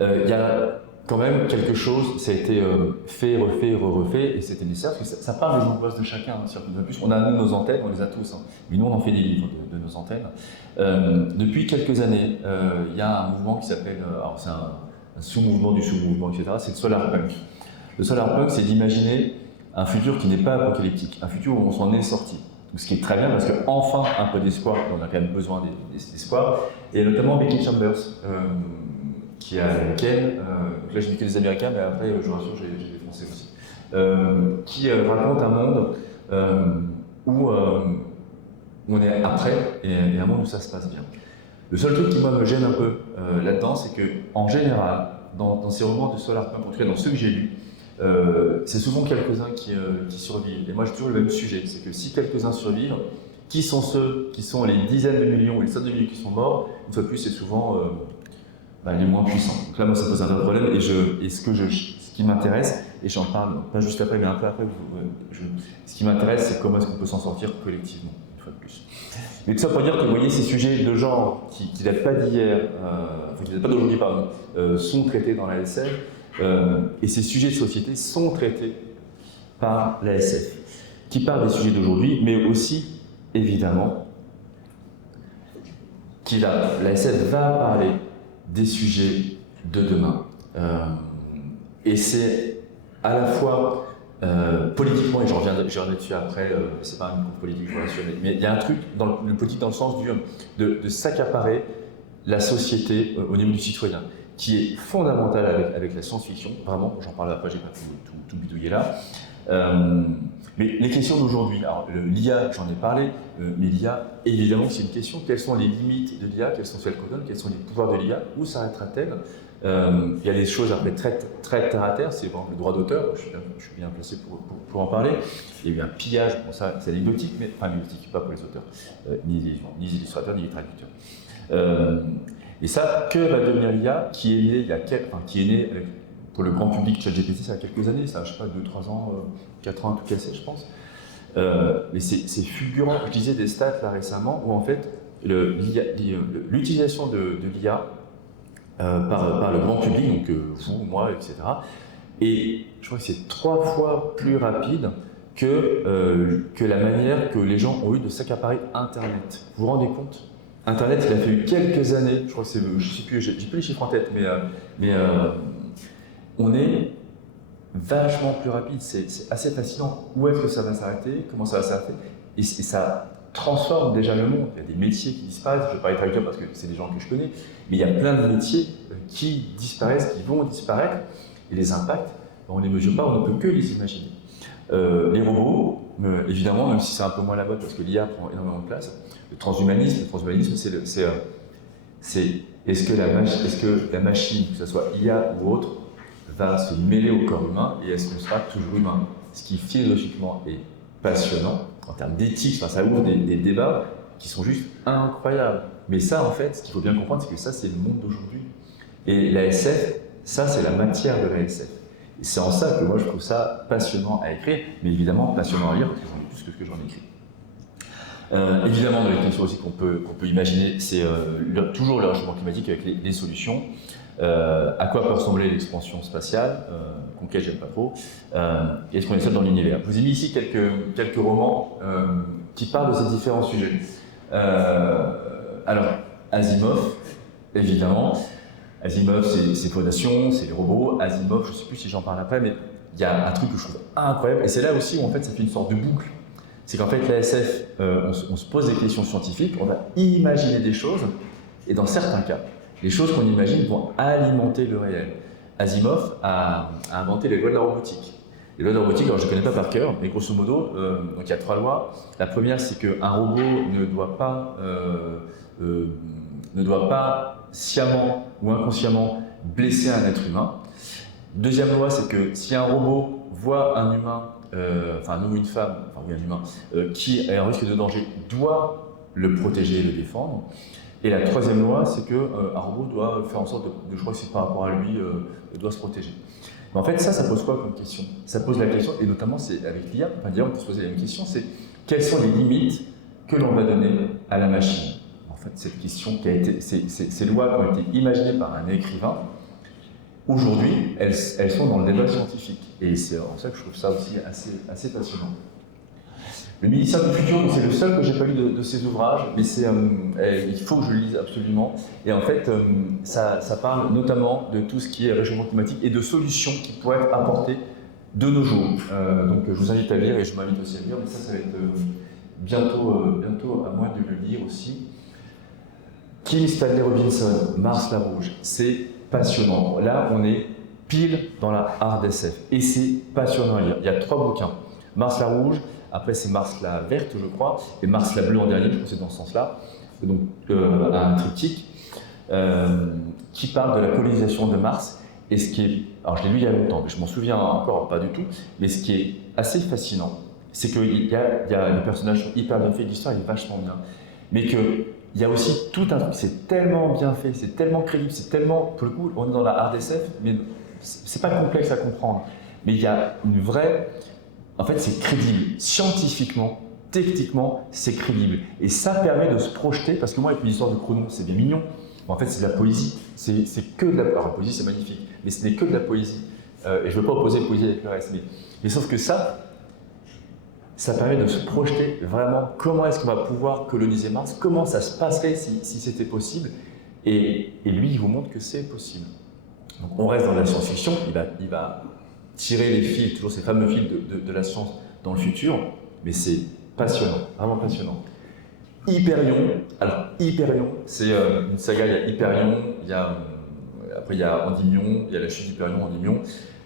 Il y a quand même quelque chose, ça a été fait, refait, refait, et c'était nécessaire, parce que ça part des angoisses de chacun. De plus, on a nos antennes, on les a tous, mais nous on en fait des livres de nos antennes. Depuis quelques années, il y a un mouvement qui s'appelle, alors c'est un sous-mouvement du sous-mouvement, etc., c'est le solarpunk. Le solarpunk, c'est d'imaginer un futur qui n'est pas apocalyptique, un futur où on s'en est sorti. Donc, ce qui est très bien, parce qu'enfin, un peu d'espoir, on a quand même besoin d'espoir, et notamment Becky Chambers, qui est américaine, là je dis que des Américains, mais après, je vous rassure, j'ai des Français aussi, qui raconte un monde où on est après, et un monde où ça se passe bien. Le seul truc qui moi me gêne un peu là-dedans, c'est qu'en général, dans ces romans de solarpunk, en tout cas dans ceux que j'ai lus, c'est souvent quelques-uns qui survivent. Et moi j'ai toujours le même sujet, c'est que si quelques-uns survivent, qui sont ceux qui sont les dizaines de millions ou les centaines de millions qui sont morts, une fois de plus c'est souvent les moins puissants. Donc là moi ça pose un vrai problème et ce qui m'intéresse, et j'en parle pas juste après mais un peu après, ce qui m'intéresse c'est comment est-ce qu'on peut s'en sortir collectivement, une fois de plus. Mais tout ça pour dire que vous voyez ces sujets de genre qui datent pas d'hier, qui datent pas d'aujourd'hui pardon, sont traités dans la SF. Et ces sujets de société sont traités par la SF, qui parle des sujets d'aujourd'hui, mais aussi, évidemment, la SF va parler des sujets de demain. Et c'est à la fois politiquement, et j'en reviendrai dessus après, c'est pas une politique, je vous rassure, mais il y a un truc dans le politique dans le sens de s'accaparer la société au niveau du citoyen, qui est fondamentale avec la science-fiction, vraiment, j'en parle après, j'ai pas tout bidouillé là. Mais les questions d'aujourd'hui, alors l'IA, j'en ai parlé, mais l'IA, évidemment, c'est une question, quelles sont les limites de l'IA, quelles sont celles qu'on donne, quels sont les pouvoirs de l'IA, où s'arrêtera-t-elle? Il y a des choses après très terre à terre, c'est par exemple le droit d'auteur, je suis bien placé pour en parler. Il y a eu un pillage, bon ça c'est anecdotique, mais enfin anecdotique, pas pour les auteurs, ni les illustrateurs, ni les traducteurs. Et ça, que va devenir l'IA qui est né pour le grand public ChatGPT, ça a quelques années, ça a, je sais pas, 2, 3 ans, 4 ans à tout casser, je pense. Mais c'est fulgurant. Je disais des stats là récemment où en fait, l'utilisation de l'IA par le grand public, donc vous, moi, etc. Et je crois que c'est 3 fois plus rapide que la manière que les gens ont eu de s'accaparer Internet. Vous vous rendez compte? Internet, il a fallu quelques années, je crois que c'est, je sais plus, j'ai plus les chiffres en tête, mais on est vachement plus rapide, c'est assez fascinant. Où est-ce que ça va s'arrêter? Comment ça va s'arrêter? Et ça transforme déjà le monde. Il y a des métiers qui disparaissent, je vais parler traducteur parce que c'est des gens que je connais, mais il y a plein de métiers qui disparaissent, qui vont disparaître, et les impacts, on ne les mesure pas, on ne peut que les imaginer. Les robots, évidemment, même si c'est un peu moins la mode parce que l'IA prend énormément de place. Le transhumanisme, c'est est-ce que la machine, que ce soit IA ou autre, va se mêler au corps humain et est-ce qu'on sera toujours humain? Ce qui philosophiquement est passionnant, en termes d'éthique, ça ouvre des débats qui sont juste incroyables. Mais ça, en fait, ce qu'il faut bien comprendre, c'est que ça, c'est le monde d'aujourd'hui. Et la SF, ça, c'est la matière de la SF. Et c'est en ça que moi, je trouve ça passionnant à écrire, mais évidemment passionnant à lire, parce que j'en ai plus que ce que j'en écris. Évidemment, dans les questions aussi qu'on peut imaginer, c'est toujours le réchauffement climatique avec les solutions. À quoi peut ressembler l'expansion spatiale, conquête, j'aime pas trop, et est-ce qu'on est seul dans l'univers? Je vous ai mis ici quelques romans qui parlent de ces différents sujets. Alors, Asimov, évidemment. Asimov, c'est Fondation, c'est les robots. Asimov, je ne sais plus si j'en parle après, mais il y a un truc que je trouve incroyable, et c'est là aussi où en fait ça fait une sorte de boucle. C'est qu'en fait, la SF, on se pose des questions scientifiques, on va imaginer des choses, et dans certains cas, les choses qu'on imagine vont alimenter le réel. Asimov a inventé les lois de la robotique. Les lois de la robotique, alors je ne connais pas par cœur, mais grosso modo, donc il y a 3 lois. La première, c'est qu'un robot ne doit pas sciemment ou inconsciemment blesser un être humain. Deuxième loi, c'est que si un robot voit un humain, un homme ou une femme, ou un humain, qui est en risque de danger, doit le protéger et le défendre. Et la troisième loi, c'est qu'un robot doit faire en sorte je crois que c'est par rapport à lui, doit se protéger. Mais en fait, ça pose quoi comme question? Ça pose la question, et notamment c'est avec l'IA, d'ailleurs on peut se poser la même question, c'est quelles sont les limites que l'on va donner à la machine? fait, cette question qui a été, ces lois qui ont été imaginées par un écrivain, aujourd'hui, elles sont dans le débat scientifique. Et c'est en ça que je trouve ça aussi assez passionnant. Le ministère du futur, c'est le seul que j'ai pas lu de ses ouvrages, mais il faut que je le lise absolument. Et en fait, ça parle notamment de tout ce qui est réchauffement climatique et de solutions qui pourraient être apportées de nos jours. Donc je vous invite à lire et je m'invite aussi à lire, mais ça va être bientôt à moi de le lire aussi. Kim Stanley Robinson, Mars la Rouge, c'est passionnant. Là, on est pile dans la hard SF et c'est passionnant à lire. Il y a 3 bouquins. Mars la Rouge, après c'est Mars la Verte, je crois, et Mars la Bleue en dernier, je crois que c'est dans ce sens-là. Donc un triptyque qui parle de la colonisation de Mars. Et ce qui est, alors je l'ai lu il y a longtemps, mais je m'en souviens encore pas du tout, mais ce qui est assez fascinant, c'est qu'il y a les personnages hyper bien faits, l'histoire est vachement bien, mais qu'il y a aussi tout un truc, c'est tellement bien fait, c'est tellement crédible, c'est tellement, pour le coup, on est dans la hard SF, mais c'est pas complexe à comprendre, mais il y a une vraie, en fait c'est crédible, scientifiquement, techniquement, c'est crédible, et ça permet de se projeter, parce que moi avec une histoire de chrono, c'est bien mignon, en fait, c'est de la poésie. C'est que de la... Alors, la poésie, c'est magnifique, mais ce n'est que de la poésie. Et je ne veux pas opposer poésie avec le reste. Mais sauf que ça permet de se projeter vraiment comment est-ce qu'on va pouvoir coloniser Mars, comment ça se passerait si c'était possible. Et lui, il vous montre que c'est possible. Donc, on reste dans la science-fiction. Il va tirer les fils, toujours ces fameux fils de la science dans le futur. Mais c'est passionnant, vraiment passionnant. Hyperion, alors Hyperion, c'est une saga, il y a Hyperion, après il y a Endymion, il y a la chute d'Hyperion, Endymion.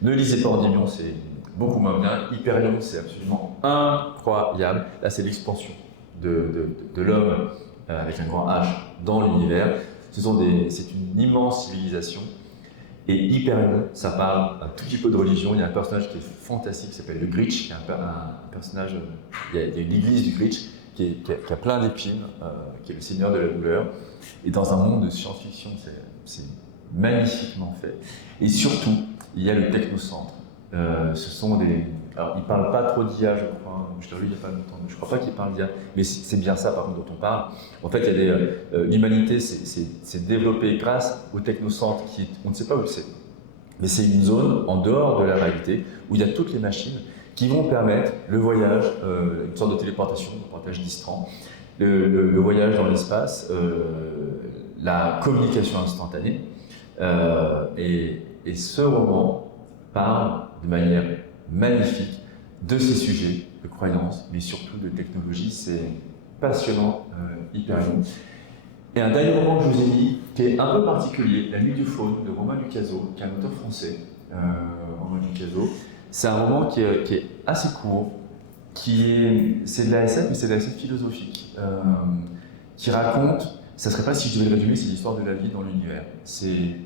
Ne lisez pas Endymion, c'est beaucoup moins bien. Hyperion, c'est absolument incroyable. Là, c'est l'expansion de l'homme avec un grand H dans l'univers. C'est une immense civilisation. Et Hyperion, ça parle un tout petit peu de religion. Il y a un personnage qui est fantastique, qui s'appelle le Gritch, qui est un personnage, il y a une église du Gritch, qui a plein d'épines, qui est le seigneur de la douleur. Et dans un monde de science-fiction, c'est magnifiquement fait. Et surtout, il y a le technocentre. Ce sont des... Alors, il ne parle pas trop d'IA, je crois. Je l'ai lu il n'y a pas longtemps, mais je ne crois pas qu'il parle d'IA. Mais c'est bien ça, par contre, dont on parle. En fait, l'humanité s'est développée grâce au technocentre, on ne sait pas où c'est. Mais c'est une zone en dehors de la réalité, où il y a toutes les machines qui vont permettre le voyage, une sorte de téléportation, un partage distant, le voyage dans l'espace, la communication instantanée. Et ce roman parle de manière magnifique de ces sujets de croyances, mais surtout de technologie. C'est passionnant, Hyperion. Et un dernier roman que je vous ai mis, qui est un peu particulier, La Nuit du Faune, de Romain Ducazeau, qui est un auteur français, Romain Ducazeau. C'est un roman qui est assez court, c'est de la SF, mais c'est de la SF philosophique, qui raconte, ça serait pas si je devais le résumer, c'est l'histoire de la vie dans l'univers. C'est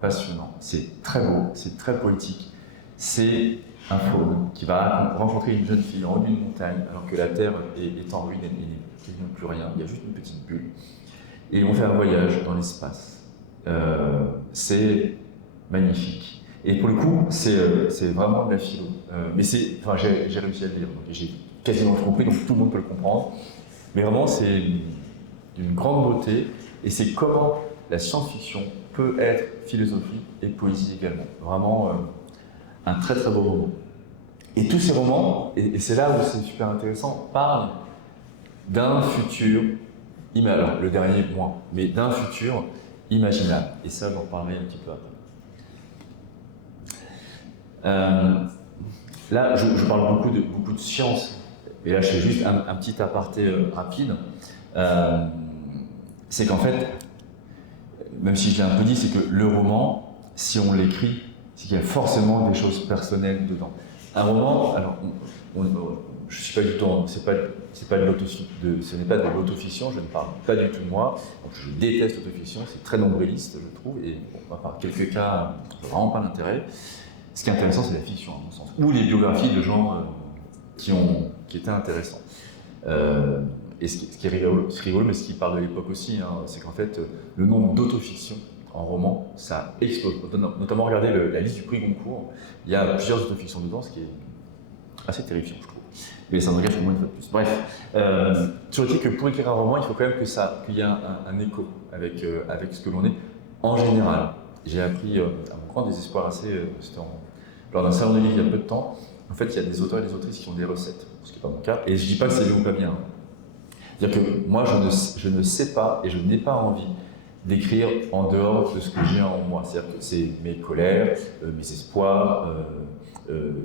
passionnant, c'est très beau, c'est très poétique. C'est un faune qui va rencontrer une jeune fille en haut d'une montagne, alors que la Terre est en ruine et il n'y a quasiment plus rien, il y a juste une petite bulle. Et on fait un voyage dans l'espace. C'est magnifique. Et pour le coup, c'est vraiment de la philo. Mais j'ai réussi à le lire, donc j'ai quasiment tout compris, donc tout le monde peut le comprendre. Mais vraiment, c'est d'une grande beauté, et c'est comment la science-fiction peut être philosophie et poésie également. Vraiment un très très beau roman. Et tous ces romans, et c'est là où c'est super intéressant, parlent d'un futur, alors le dernier moins, mais d'un futur imaginable. Et ça, j'en parlerai un petit peu après. Là, je parle beaucoup de science, et là je fais juste un petit aparté rapide. C'est qu'en fait, même si je l'ai un peu dit, c'est que le roman, si on l'écrit, c'est qu'il y a forcément des choses personnelles dedans. Un roman, alors, je suis pas du tout, ce n'est pas de l'autofiction, je ne parle pas du tout de moi. Donc, je déteste l'autofiction, c'est très nombriliste, je trouve, et bon, à part quelques cas, je vois vraiment pas l'intérêt. Ce qui est intéressant, c'est la fiction, à mon sens, ou les biographies de gens qui étaient intéressants. Et ce qui est rigolo, mais ce qui parle de l'époque aussi, c'est qu'en fait, le nombre d'autofictions en roman, ça explose. Notamment, regardez la liste du prix Goncourt, il y a plusieurs autofictions dedans, ce qui est assez terrifiant, je trouve. Mais ça n'engage que moi une fois de plus. Bref, toujours dit que pour écrire un roman, il faut quand même qu'il y ait un écho avec ce que l'on est. En général, j'ai appris à mon grand désespoir lors d'un salon de livre il y a peu de temps. En fait, il y a des auteurs et des autrices qui ont des recettes, ce qui n'est pas mon cas. Et je ne dis pas que c'est bien ou pas bien. C'est-à-dire que moi, je ne sais pas et je n'ai pas envie d'écrire en dehors de ce que j'ai en moi. C'est-à-dire que c'est mes colères, mes espoirs,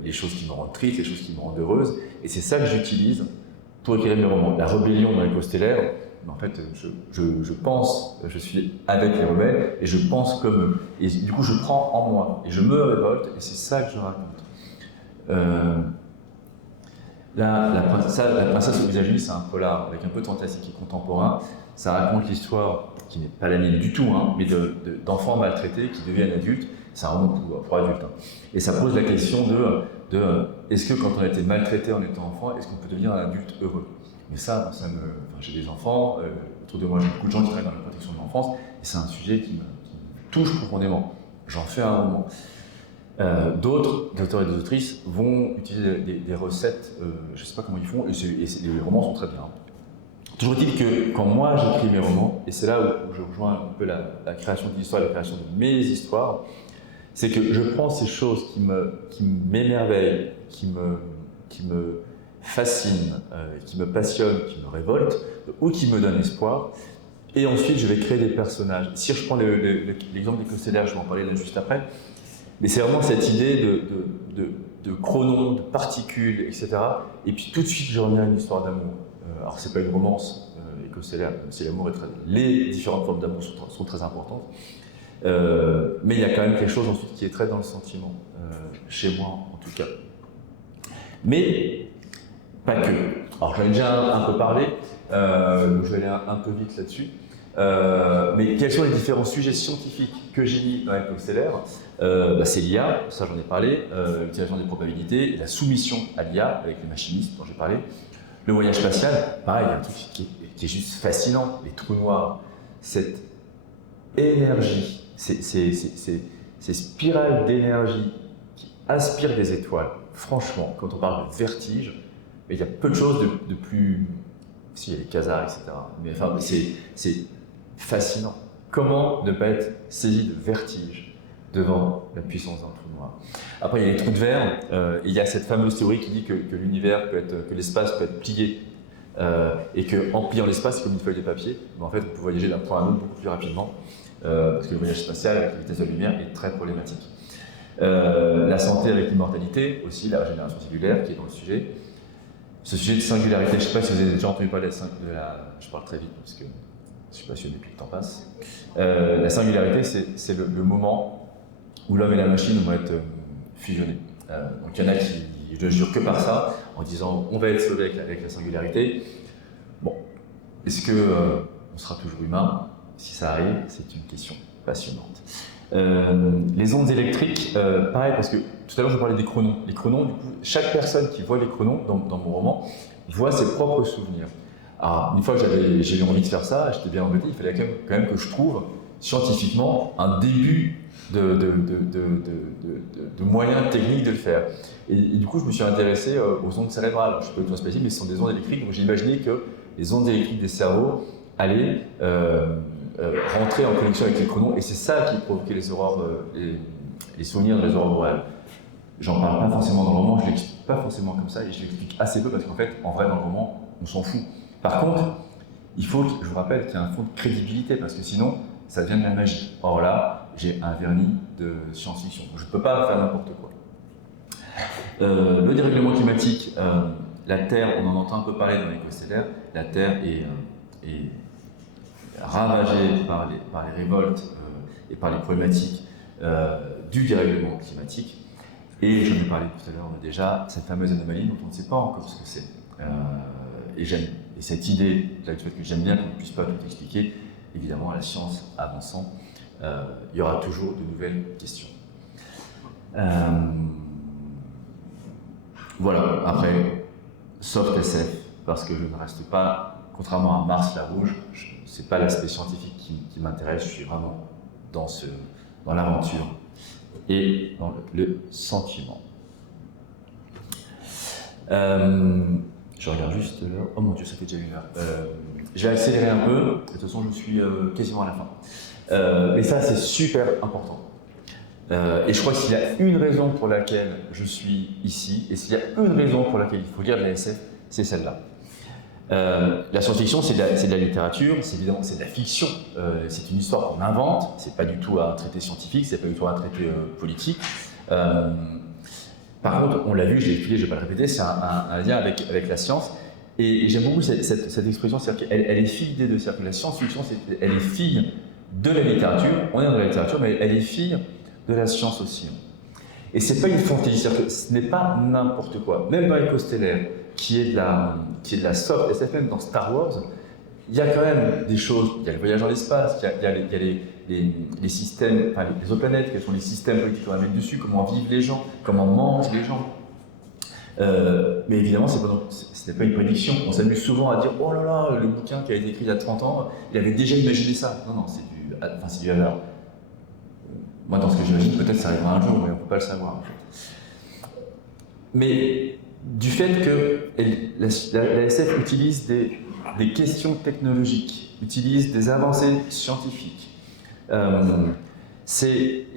les choses qui me rendent triste, les choses qui me rendent heureuse. Et c'est ça que j'utilise pour écrire mes romans. La rébellion dans l'écho stellaire, en fait, je pense, je suis avec les rebelles et je pense comme eux. Et du coup, je prends en moi et je me révolte et c'est ça que je raconte. La princesse au visage nu, c'est un polar avec un peu de fantastique et contemporain. Ça raconte l'histoire, qui n'est pas la mienne du tout, hein, mais d'enfants maltraités qui deviennent adultes. C'est un roman pour adultes. Hein. Et ça pose la question de est-ce que quand on a été maltraité en étant enfant, est-ce qu'on peut devenir un adulte heureux? Mais ça j'ai des enfants, autour de moi j'ai beaucoup de gens qui travaillent dans la protection de l'enfance, et c'est un sujet qui me touche profondément. J'en fais un roman. D'autres auteurs et des autrices vont utiliser des recettes, je ne sais pas comment ils font, et les romans sont très bien. Toujours est-il que quand moi j'écris mes romans, et c'est là où je rejoins un peu la création de l'histoire, la création de mes histoires, c'est que je prends ces choses qui m'émerveillent, qui me fascinent, qui me passionnent, qui me révoltent, ou qui me donnent espoir, et ensuite je vais créer des personnages. Si je prends l'exemple des Costellaires, je vais en parler là juste après, mais c'est vraiment cette idée de chronon, de particules, etc. Et puis tout de suite, je reviens à une histoire d'amour. Alors, c'est pas une romance, éco-stellaire, si l'amour est les différentes formes d'amour sont très importantes. Mais il y a quand même quelque chose ensuite qui est très dans le sentiment, chez moi en tout cas. Mais pas que. Alors, j'en ai déjà un peu parlé, donc je vais aller un peu vite là-dessus. Mais quels sont les différents sujets scientifiques que j'ai mis dans l'éco-stellaire? C'est l'IA, ça j'en ai parlé, l'utilisation des probabilités, la soumission à l'IA avec les machinistes dont j'ai parlé. Le voyage spatial, pareil, il y a un truc qui est juste fascinant, les trous noirs, cette énergie, ces spirales d'énergie qui aspirent des étoiles. Franchement, quand on parle de vertige, il y a peu de choses de plus... Si, il y a les quasars, etc. Mais enfin, c'est fascinant. Comment ne pas être saisi de vertige devant la puissance d'un trou noir? Après, il y a les trous de verre. Il y a cette fameuse théorie qui dit que l'univers que l'espace peut être plié et qu'en pliant l'espace, c'est comme une feuille de papier. Mais en fait, on peut voyager d'un point à un autre beaucoup plus rapidement parce que le voyage spatial avec la vitesse de la lumière est très problématique. La santé avec l'immortalité, aussi la régénération cellulaire qui est dans le sujet. Ce sujet de singularité, je ne sais pas si vous avez déjà entendu parler de la... Je parle très vite parce que je suis passionné plus le temps passe. La singularité, c'est le moment où l'homme et la machine vont être fusionnés. Donc il y en a qui ne jurent que par ça, en disant on va être sauvé avec la singularité. Bon, est-ce qu'on sera toujours humain? Si ça arrive, c'est une question passionnante. Les ondes électriques, pareil, parce que tout à l'heure je parlais des chronons. Les chronons, du coup, chaque personne qui voit les chronons dans mon roman voit ses propres souvenirs. Alors, une fois que j'ai eu envie de faire ça, j'étais bien embêté, il fallait quand même que je trouve scientifiquement un début de moyens techniques de le faire. Et du coup, je me suis intéressé aux ondes cérébrales. Je ne suis pas du tout spécialiste, mais ce sont des ondes électriques, donc j'ai imaginé que les ondes électriques des cerveaux allaient rentrer en connexion avec les chronons, et c'est ça qui provoquait les aurores, les souvenirs de les aurores boréales. J'en parle pas forcément dans le roman, je l'explique pas forcément comme ça, et je l'explique assez peu parce qu'en fait, en vrai, dans le roman, on s'en fout. Par contre, il faut, je vous rappelle, qu'il y ait un fond de crédibilité, parce que sinon, ça devient de la magie. Or là, j'ai un vernis de science-fiction. Je ne peux pas faire n'importe quoi. Le dérèglement climatique, la Terre, on en entend un peu parler dans l'éco-stellaire, la Terre est ravagée par les révoltes et par les problématiques du dérèglement climatique. Et j'en ai parlé tout à l'heure déjà, cette fameuse anomalie dont on ne sait pas encore ce que c'est. Et cette idée, là, du fait que j'aime bien qu'on ne puisse pas tout expliquer, évidemment, la science avançant, il y aura toujours de nouvelles questions. Voilà, après, soft SF, parce que je ne reste pas, contrairement à Mars la Rouge, ce n'est pas l'aspect scientifique qui m'intéresse, je suis vraiment dans l'aventure et dans le sentiment. Je regarde juste l'heure. Oh mon Dieu, ça fait déjà 1 heure. Je vais accélérer un peu. De toute façon, je suis quasiment à la fin. Mais ça, c'est super important. Et je crois que s'il y a une raison pour laquelle je suis ici, et s'il y a une raison pour laquelle il faut lire de la SF, c'est celle-là. La science-fiction, c'est de la littérature, c'est évidemment c'est de la fiction, c'est une histoire qu'on invente, c'est pas du tout un traité scientifique, c'est pas du tout un traité politique. Par contre, on l'a vu, je l'ai expliqué, je ne vais pas le répéter, c'est un lien avec la science. Et j'aime beaucoup cette expression, c'est-à-dire qu'elle est fille des deux. C'est-à-dire que la science-fiction, elle est fille de la littérature, on est dans la littérature, mais elle est fille de la science aussi. Et c'est pas une fantaisie, c'est-à-dire que ce n'est pas n'importe quoi. Même dans Éco-Stellaire, qui est de la soft SF, même dans Star Wars, il y a quand même des choses, il y a le voyage dans l'espace, il y a les systèmes, enfin les exoplanètes, quels sont les systèmes politiques qu'on va mettre dessus, comment vivent les gens, comment mangent les gens. Mais évidemment, ce n'est pas une prédiction. On s'amuse souvent à dire « Oh là là, le bouquin qui a été écrit il y a 30 ans, il avait déjà imaginé ça. » Non, c'est du hasard. Moi, dans ce que j'imagine, peut-être ça arrivera un jour, mais on ne peut pas le savoir. En fait. Mais du fait que la SF utilise des questions technologiques, utilise des avancées scientifiques, et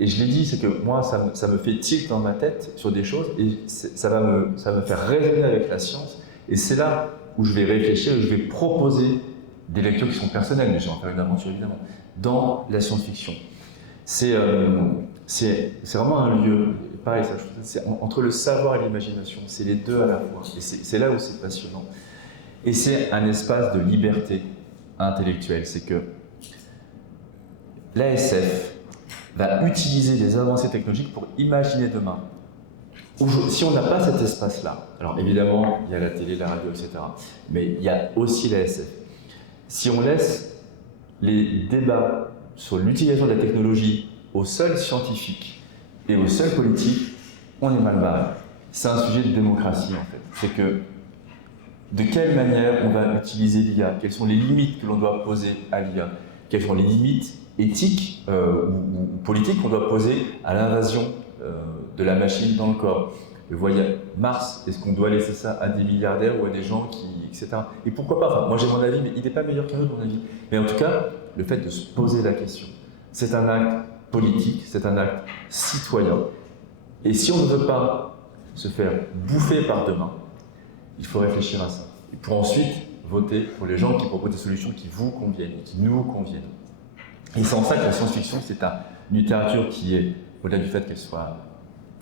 je l'ai dit, c'est que moi, ça me fait tilt dans ma tête sur des choses, et ça va me faire raisonner avec la science, et c'est là où je vais réfléchir, où je vais proposer des lectures qui sont personnelles, mais je vais en faire une aventure évidemment, dans la science-fiction. C'est vraiment un lieu, pareil, c'est entre le savoir et l'imagination, c'est les deux à la fois, et c'est là où c'est passionnant. Et c'est un espace de liberté intellectuelle, c'est que l'ASF va utiliser des avancées technologiques pour imaginer demain. Si on n'a pas cet espace-là, alors évidemment, il y a la télé, la radio, etc., mais il y a aussi l'ASF. Si on laisse les débats sur l'utilisation de la technologie aux seuls scientifiques et aux seuls politiques, on est mal barré. C'est un sujet de démocratie, en fait. C'est que de quelle manière on va utiliser l'IA, quelles sont les limites que l'on doit poser à l'IA, quelles sont les limites éthiques ou politiques qu'on doit poser à l'invasion de la machine dans le corps. Le voyage Mars, est-ce qu'on doit laisser ça à des milliardaires ou à des gens etc. Et pourquoi pas, enfin, moi j'ai mon avis, mais il n'est pas meilleur qu'un autre, mon avis. Mais en tout cas, le fait de se poser la question, c'est un acte politique, c'est un acte citoyen. Et si on ne veut pas se faire bouffer par demain, il faut réfléchir à ça. Et pour ensuite voter pour les gens qui proposent des solutions qui vous conviennent, qui nous conviennent. Et c'est en ça que la science-fiction, c'est une littérature qui est, au-delà du fait qu'elle soit,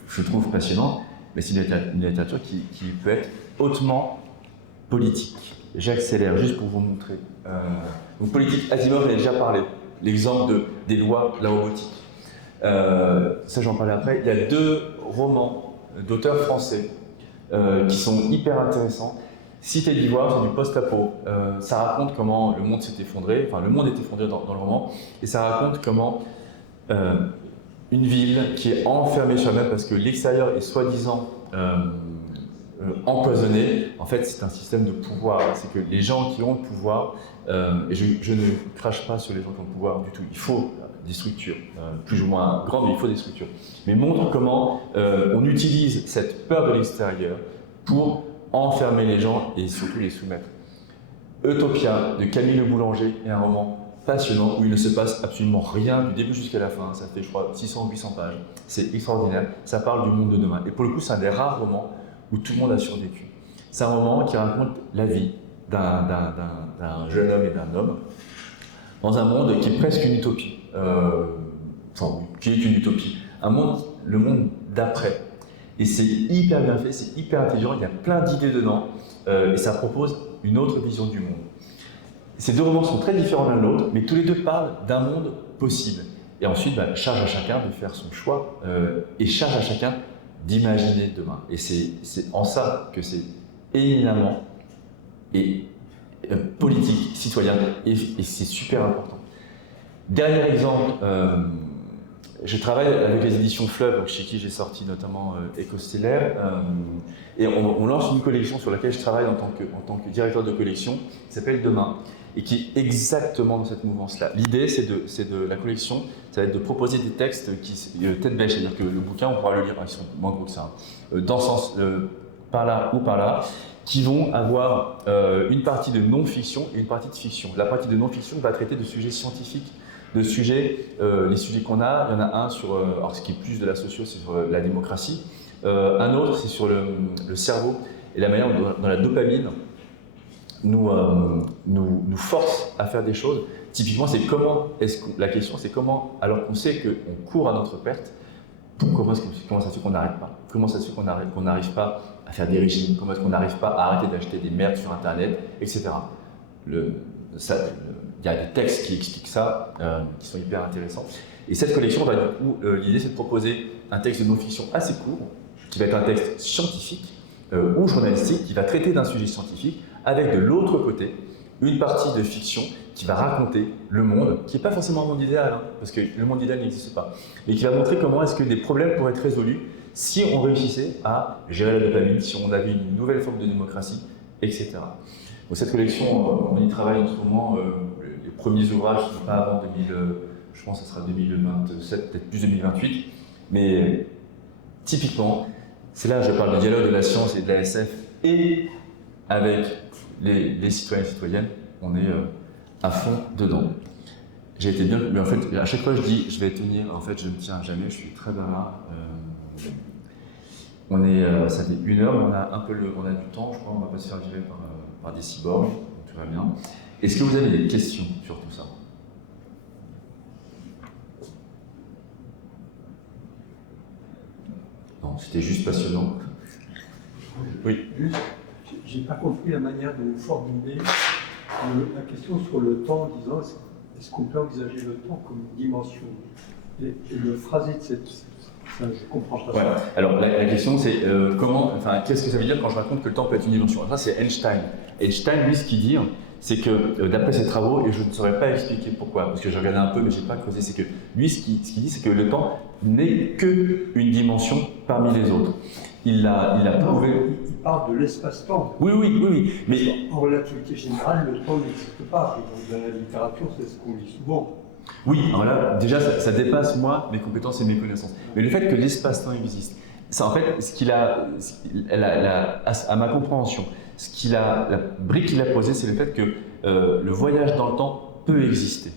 je trouve, passionnante, mais c'est une littérature qui peut être hautement politique. J'accélère juste pour vous montrer. Donc politique, Asimov en a déjà parlé. L'exemple des lois de la robotique. Ça, j'en parlais après. Il y a 2 romans d'auteurs français qui sont hyper intéressants. Cité d'Ivoire, c'est du post-apo. Ça raconte comment le monde s'est effondré, enfin le monde est effondré dans le roman, et ça raconte comment une ville qui est enfermée sur elle-même parce que l'extérieur est soi-disant empoisonné. En fait, c'est un système de pouvoir. C'est que les gens qui ont le pouvoir, et je ne crache pas sur les gens qui ont le pouvoir du tout, il faut des structures, plus ou moins grandes, mais il faut des structures. Mais montre comment on utilise cette peur de l'extérieur pour enfermer les gens et surtout les soumettre. Utopia de Camille Le Boulanger est un roman passionnant où il ne se passe absolument rien du début jusqu'à la fin. Ça fait, je crois, 600 ou 800 pages. C'est extraordinaire. Ça parle du monde de demain. Et pour le coup, c'est un des rares romans où tout le monde a survécu. C'est un roman qui raconte la vie d'un jeune homme et d'un homme dans un monde qui est presque une utopie. Enfin, qui est une utopie. Le monde d'après. Et c'est hyper bien fait, c'est hyper intelligent, il y a plein d'idées dedans, et ça propose une autre vision du monde. Ces 2 romans sont très différents l'un de l'autre, mais tous les 2 parlent d'un monde possible. Et ensuite, charge à chacun de faire son choix, et charge à chacun d'imaginer demain. Et c'est en ça que c'est éminemment politique, citoyen, et c'est super important. Dernier exemple, je travaille avec les éditions Fleuve, chez qui j'ai sorti notamment Éco-Stellaire, et on lance une collection sur laquelle je travaille en tant que directeur de collection, qui s'appelle Demain, et qui est exactement dans cette mouvance-là. L'idée, c'est de la collection, ça va être de proposer des textes tête bêche, c'est-à-dire que le bouquin, on pourra le lire, ils sont moins gros que ça, dans ce sens, par là ou par là, qui vont avoir une partie de non-fiction et une partie de fiction. La partie de non-fiction va traiter de sujets scientifiques, de sujets, les sujets qu'on a, il y en a un sur, alors ce qui est plus de la socio, c'est sur la démocratie, un autre c'est sur le cerveau et la manière dont la dopamine nous force à faire des choses. Typiquement, c'est la question c'est comment, alors qu'on sait qu'on court à notre perte, comment ça se fait qu'on n'arrête pas? Comment ça se fait qu'on n'arrive pas à faire des régimes? Comment est-ce qu'on n'arrive pas à arrêter d'acheter des merdes sur Internet, etc. Il y a des textes qui expliquent ça, qui sont hyper intéressants. Et cette collection, du coup, l'idée c'est de proposer un texte de non-fiction assez court, qui va être un texte scientifique ou journalistique, qui va traiter d'un sujet scientifique, avec de l'autre côté une partie de fiction qui va raconter le monde, qui n'est pas forcément un monde idéal, hein, parce que le monde idéal n'existe pas, mais qui va montrer comment est-ce que des problèmes pourraient être résolus si on réussissait à gérer la dopamine, si on avait une nouvelle forme de démocratie, etc. Donc cette collection, on y travaille en ce moment, les premiers ouvrages ne sont pas avant 2000, je pense que ce sera 2027, peut-être plus 2028, mais typiquement, c'est là que je parle du dialogue de la science et de la SF, et avec les citoyens et citoyennes, on est à fond dedans. J'ai été bien, mais en fait, à chaque fois je dis je vais tenir, en fait je ne tiens jamais, je suis très bavard. Ça fait 1 heure, mais on a du temps, je crois, on ne va pas se faire virer par des cyborgs, donc tout va bien. Est-ce que vous avez des questions sur tout ça? Non, c'était juste passionnant. Oui. J'ai pas compris la manière de vous formuler la question sur le temps en disant est-ce qu'on peut envisager le temps comme une dimension et le phrasé de cette... Ça, je comprends pas. Ouais. Alors la question c'est qu'est-ce que ça veut dire quand je raconte que le temps peut être une dimension? Ça c'est Einstein. Einstein, lui, ce qu'il dit, c'est que d'après ses travaux, et je ne saurais pas expliquer pourquoi, parce que j'ai regardé un peu mais j'ai pas creusé, c'est que lui ce qu'il dit c'est que le temps n'est qu'une dimension parmi les autres. Il l'a prouvé. Il parle de l'espace-temps. Oui. Mais en relativité générale, le temps n'existe pas. Et dans la littérature, c'est ce qu'on dit souvent. Oui, alors là, déjà, ça dépasse moi, mes compétences et mes connaissances. Mais le fait que l'espace-temps existe, ça, en fait, à ma compréhension, la brique qu'il a posée, c'est le fait que le voyage dans le temps peut exister.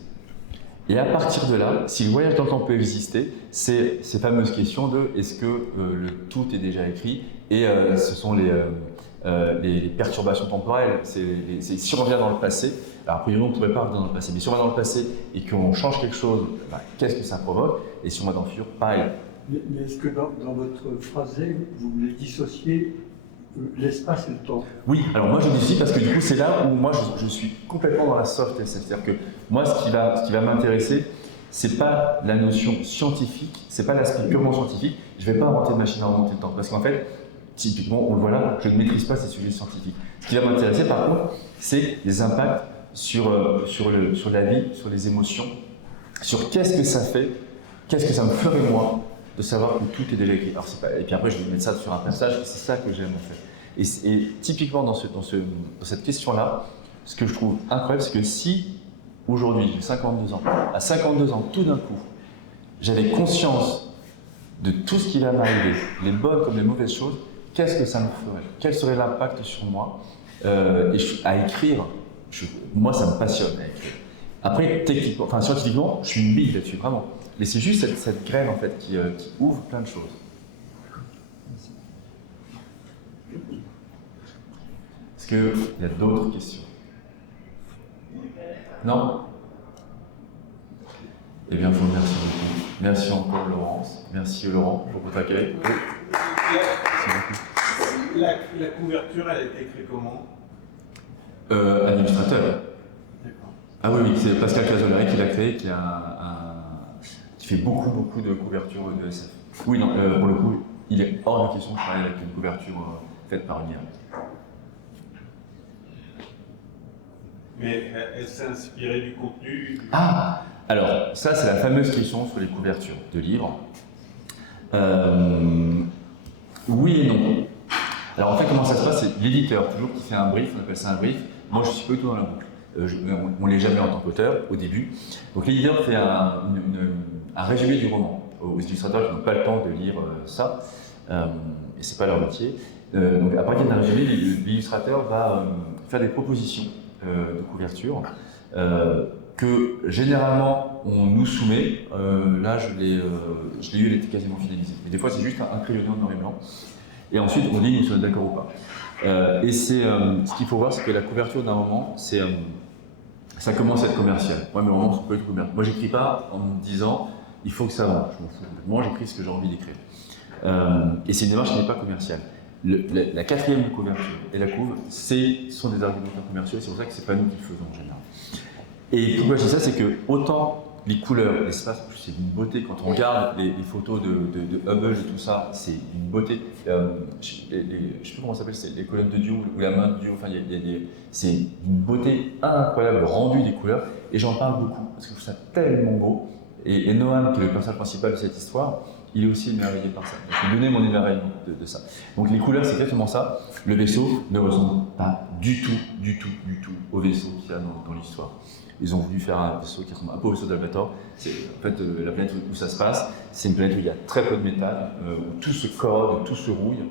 Et à partir de là, si le voyage dans le temps peut exister, c'est ces fameuses questions de est-ce que le tout est déjà écrit, et ce sont les perturbations temporelles. Si on revient dans le passé, alors après on ne pourrait pas revenir dans le passé, mais si on va dans le passé et qu'on change quelque chose, qu'est-ce que ça provoque? Et si on va dans le futur, pareil. Mais est-ce que dans votre phrasé, vous voulez dissocier l'espace et le temps? Oui, alors moi je dis si parce que du coup c'est là où moi je suis complètement dans la soft SF, c'est-à-dire que moi ce qui va m'intéresser, c'est pas la notion scientifique, c'est pas l'aspect purement scientifique, je vais pas inventer de machine à remonter le temps, parce qu'en fait, typiquement, on le voit là, je ne maîtrise pas ces sujets scientifiques. Ce qui va m'intéresser par contre, c'est les impacts sur la vie, sur les émotions, sur qu'est-ce que ça fait, qu'est-ce que ça me ferait moi, de savoir que tout est déjà écrit. Alors, et puis après, je vais mettre ça sur un passage, c'est ça que j'aime en fait. Et typiquement dans cette question-là, ce que je trouve incroyable, c'est que si aujourd'hui, j'ai 52 ans, à 52 ans, tout d'un coup, j'avais conscience de tout ce qui va m'arriver, les bonnes comme les mauvaises choses, qu'est-ce que ça me ferait? Quel serait l'impact sur moi? À écrire, moi ça me passionne à écrire. Après, scientifiquement, je suis une bille là-dessus, vraiment. Mais c'est juste cette graine en fait qui ouvre plein de choses. Est-ce qu'il y a d'autres questions? Non? Eh bien, je vous remercie beaucoup. Merci encore Laurence. Merci Laurent pour votre accueil. La couverture, elle a été écrite comment? Administrateur. D'accord. Ah oui, c'est Pascal Casolari qui l'a créé, qui fait beaucoup de couvertures de SF. Oui, non, pour le coup, il est hors de question de travailler avec une couverture faite par une IA. Mais elle s'est inspirée du contenu? Ah! Alors, ça, c'est la fameuse question sur les couvertures de livres. Oui et non. Alors, en fait, comment ça se passe? C'est l'éditeur, toujours, qui fait un brief, on appelle ça un brief. Moi, je suis pas du tout dans la boucle. On ne l'est jamais en tant qu'auteur, au début. Donc, l'éditeur fait un résumé du roman aux illustrateurs qui n'ont pas le temps de lire ça. et c'est pas leur métier. Donc à partir d'un résumé, l'illustrateur va faire des propositions de couverture que généralement on nous soumet. Là, je l'ai eu, elle était quasiment finalisée. Mais des fois, c'est juste un crayonné en noir et blanc. Et ensuite, on dit si on est d'accord ou pas. Et ce qu'il faut voir, c'est que la couverture d'un roman, ça commence à être commercial. Moi, mes romans sont pas du tout commerciaux. Moi, j'écris pas en me disant il faut que ça vende. Je m'en fous. Moi, j'écris ce que j'ai envie d'écrire. Et c'est une démarche qui n'est pas commerciale. La quatrième couverture et la couve, sont des argumentaires commerciaux, et c'est pour ça que c'est pas nous qui le faisons en général. Et pourquoi je dis ça, c'est que autant les couleurs, l'espace, c'est une beauté. Quand on regarde les photos de Hubble et tout ça, c'est une beauté. Je sais plus comment ça s'appelle, c'est les colonnes de Dieu ou la main de Dieu. Enfin, c'est une beauté incroyable, rendu des couleurs. Et j'en parle beaucoup parce que je trouve ça tellement beau. Et Noam, qui est le personnage principal de cette histoire, il est aussi émerveillé par ça. Donc, je lui donnais mon émerveillement de ça. Donc les couleurs, c'est exactement ça. Le vaisseau ne ressemble pas du tout au vaisseau qu'il y a dans l'histoire. Ils ont voulu faire un vaisseau qui ressemble un peu au vaisseau d'Albator. En fait, la planète où ça se passe, c'est une planète où il y a très peu de métal, où tout se corrode, tout se rouille.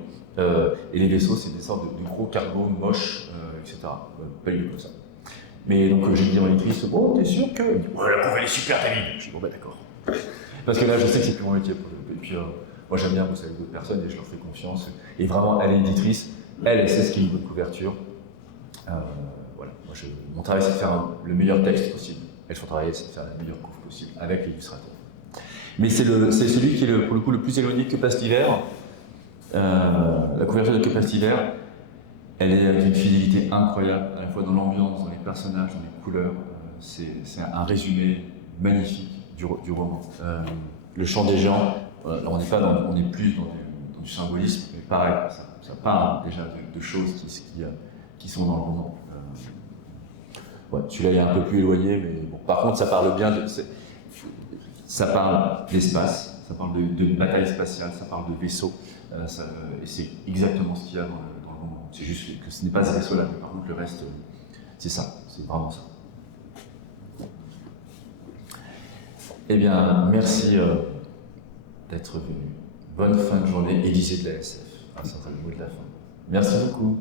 Et les vaisseaux, c'est des sortes de gros cargos moches, etc. Pas du tout comme ça. Mais donc j'ai dit à mon lectrice, bon, t'es sûr que. Elle dit, ouais, la couve, elle est super terrible. Je dis, bon, bah d'accord. Parce que là, je sais que c'est plus mon métier. Et puis, moi, j'aime bien bosser avec d'autres personnes et je leur fais confiance. Et vraiment, elle est éditrice, elle sait ce qu'est une bonne couverture. Voilà. Moi, mon travail, c'est de faire le meilleur texte possible. Et son travail, c'est de faire la meilleure couve possible avec l'illustrateur. Mais c'est celui qui est, pour le coup, le plus éloigné que passe l'hiver. La couverture de Que passe l'hiver, elle est d'une fidélité incroyable, à la fois dans l'ambiance, dans les personnages, dans les couleurs. C'est un résumé magnifique du roman. Le chant des gens, on est plus dans du symbolisme, mais pareil, ça parle déjà de choses qui sont dans le roman. Ouais, celui-là est un peu plus éloigné, mais bon. Par contre, ça parle bien ça parle d'espace, ça parle de bataille spatiale, ça parle de vaisseau, et c'est exactement ce qu'il y a dans le roman. C'est juste que ce n'est pas ce vaisseau-là, mais par contre le reste, c'est ça, c'est vraiment ça. Eh bien, merci d'être venu. Bonne fin de journée et lisez de la SF. Ça sera le mot de la fin. Merci beaucoup.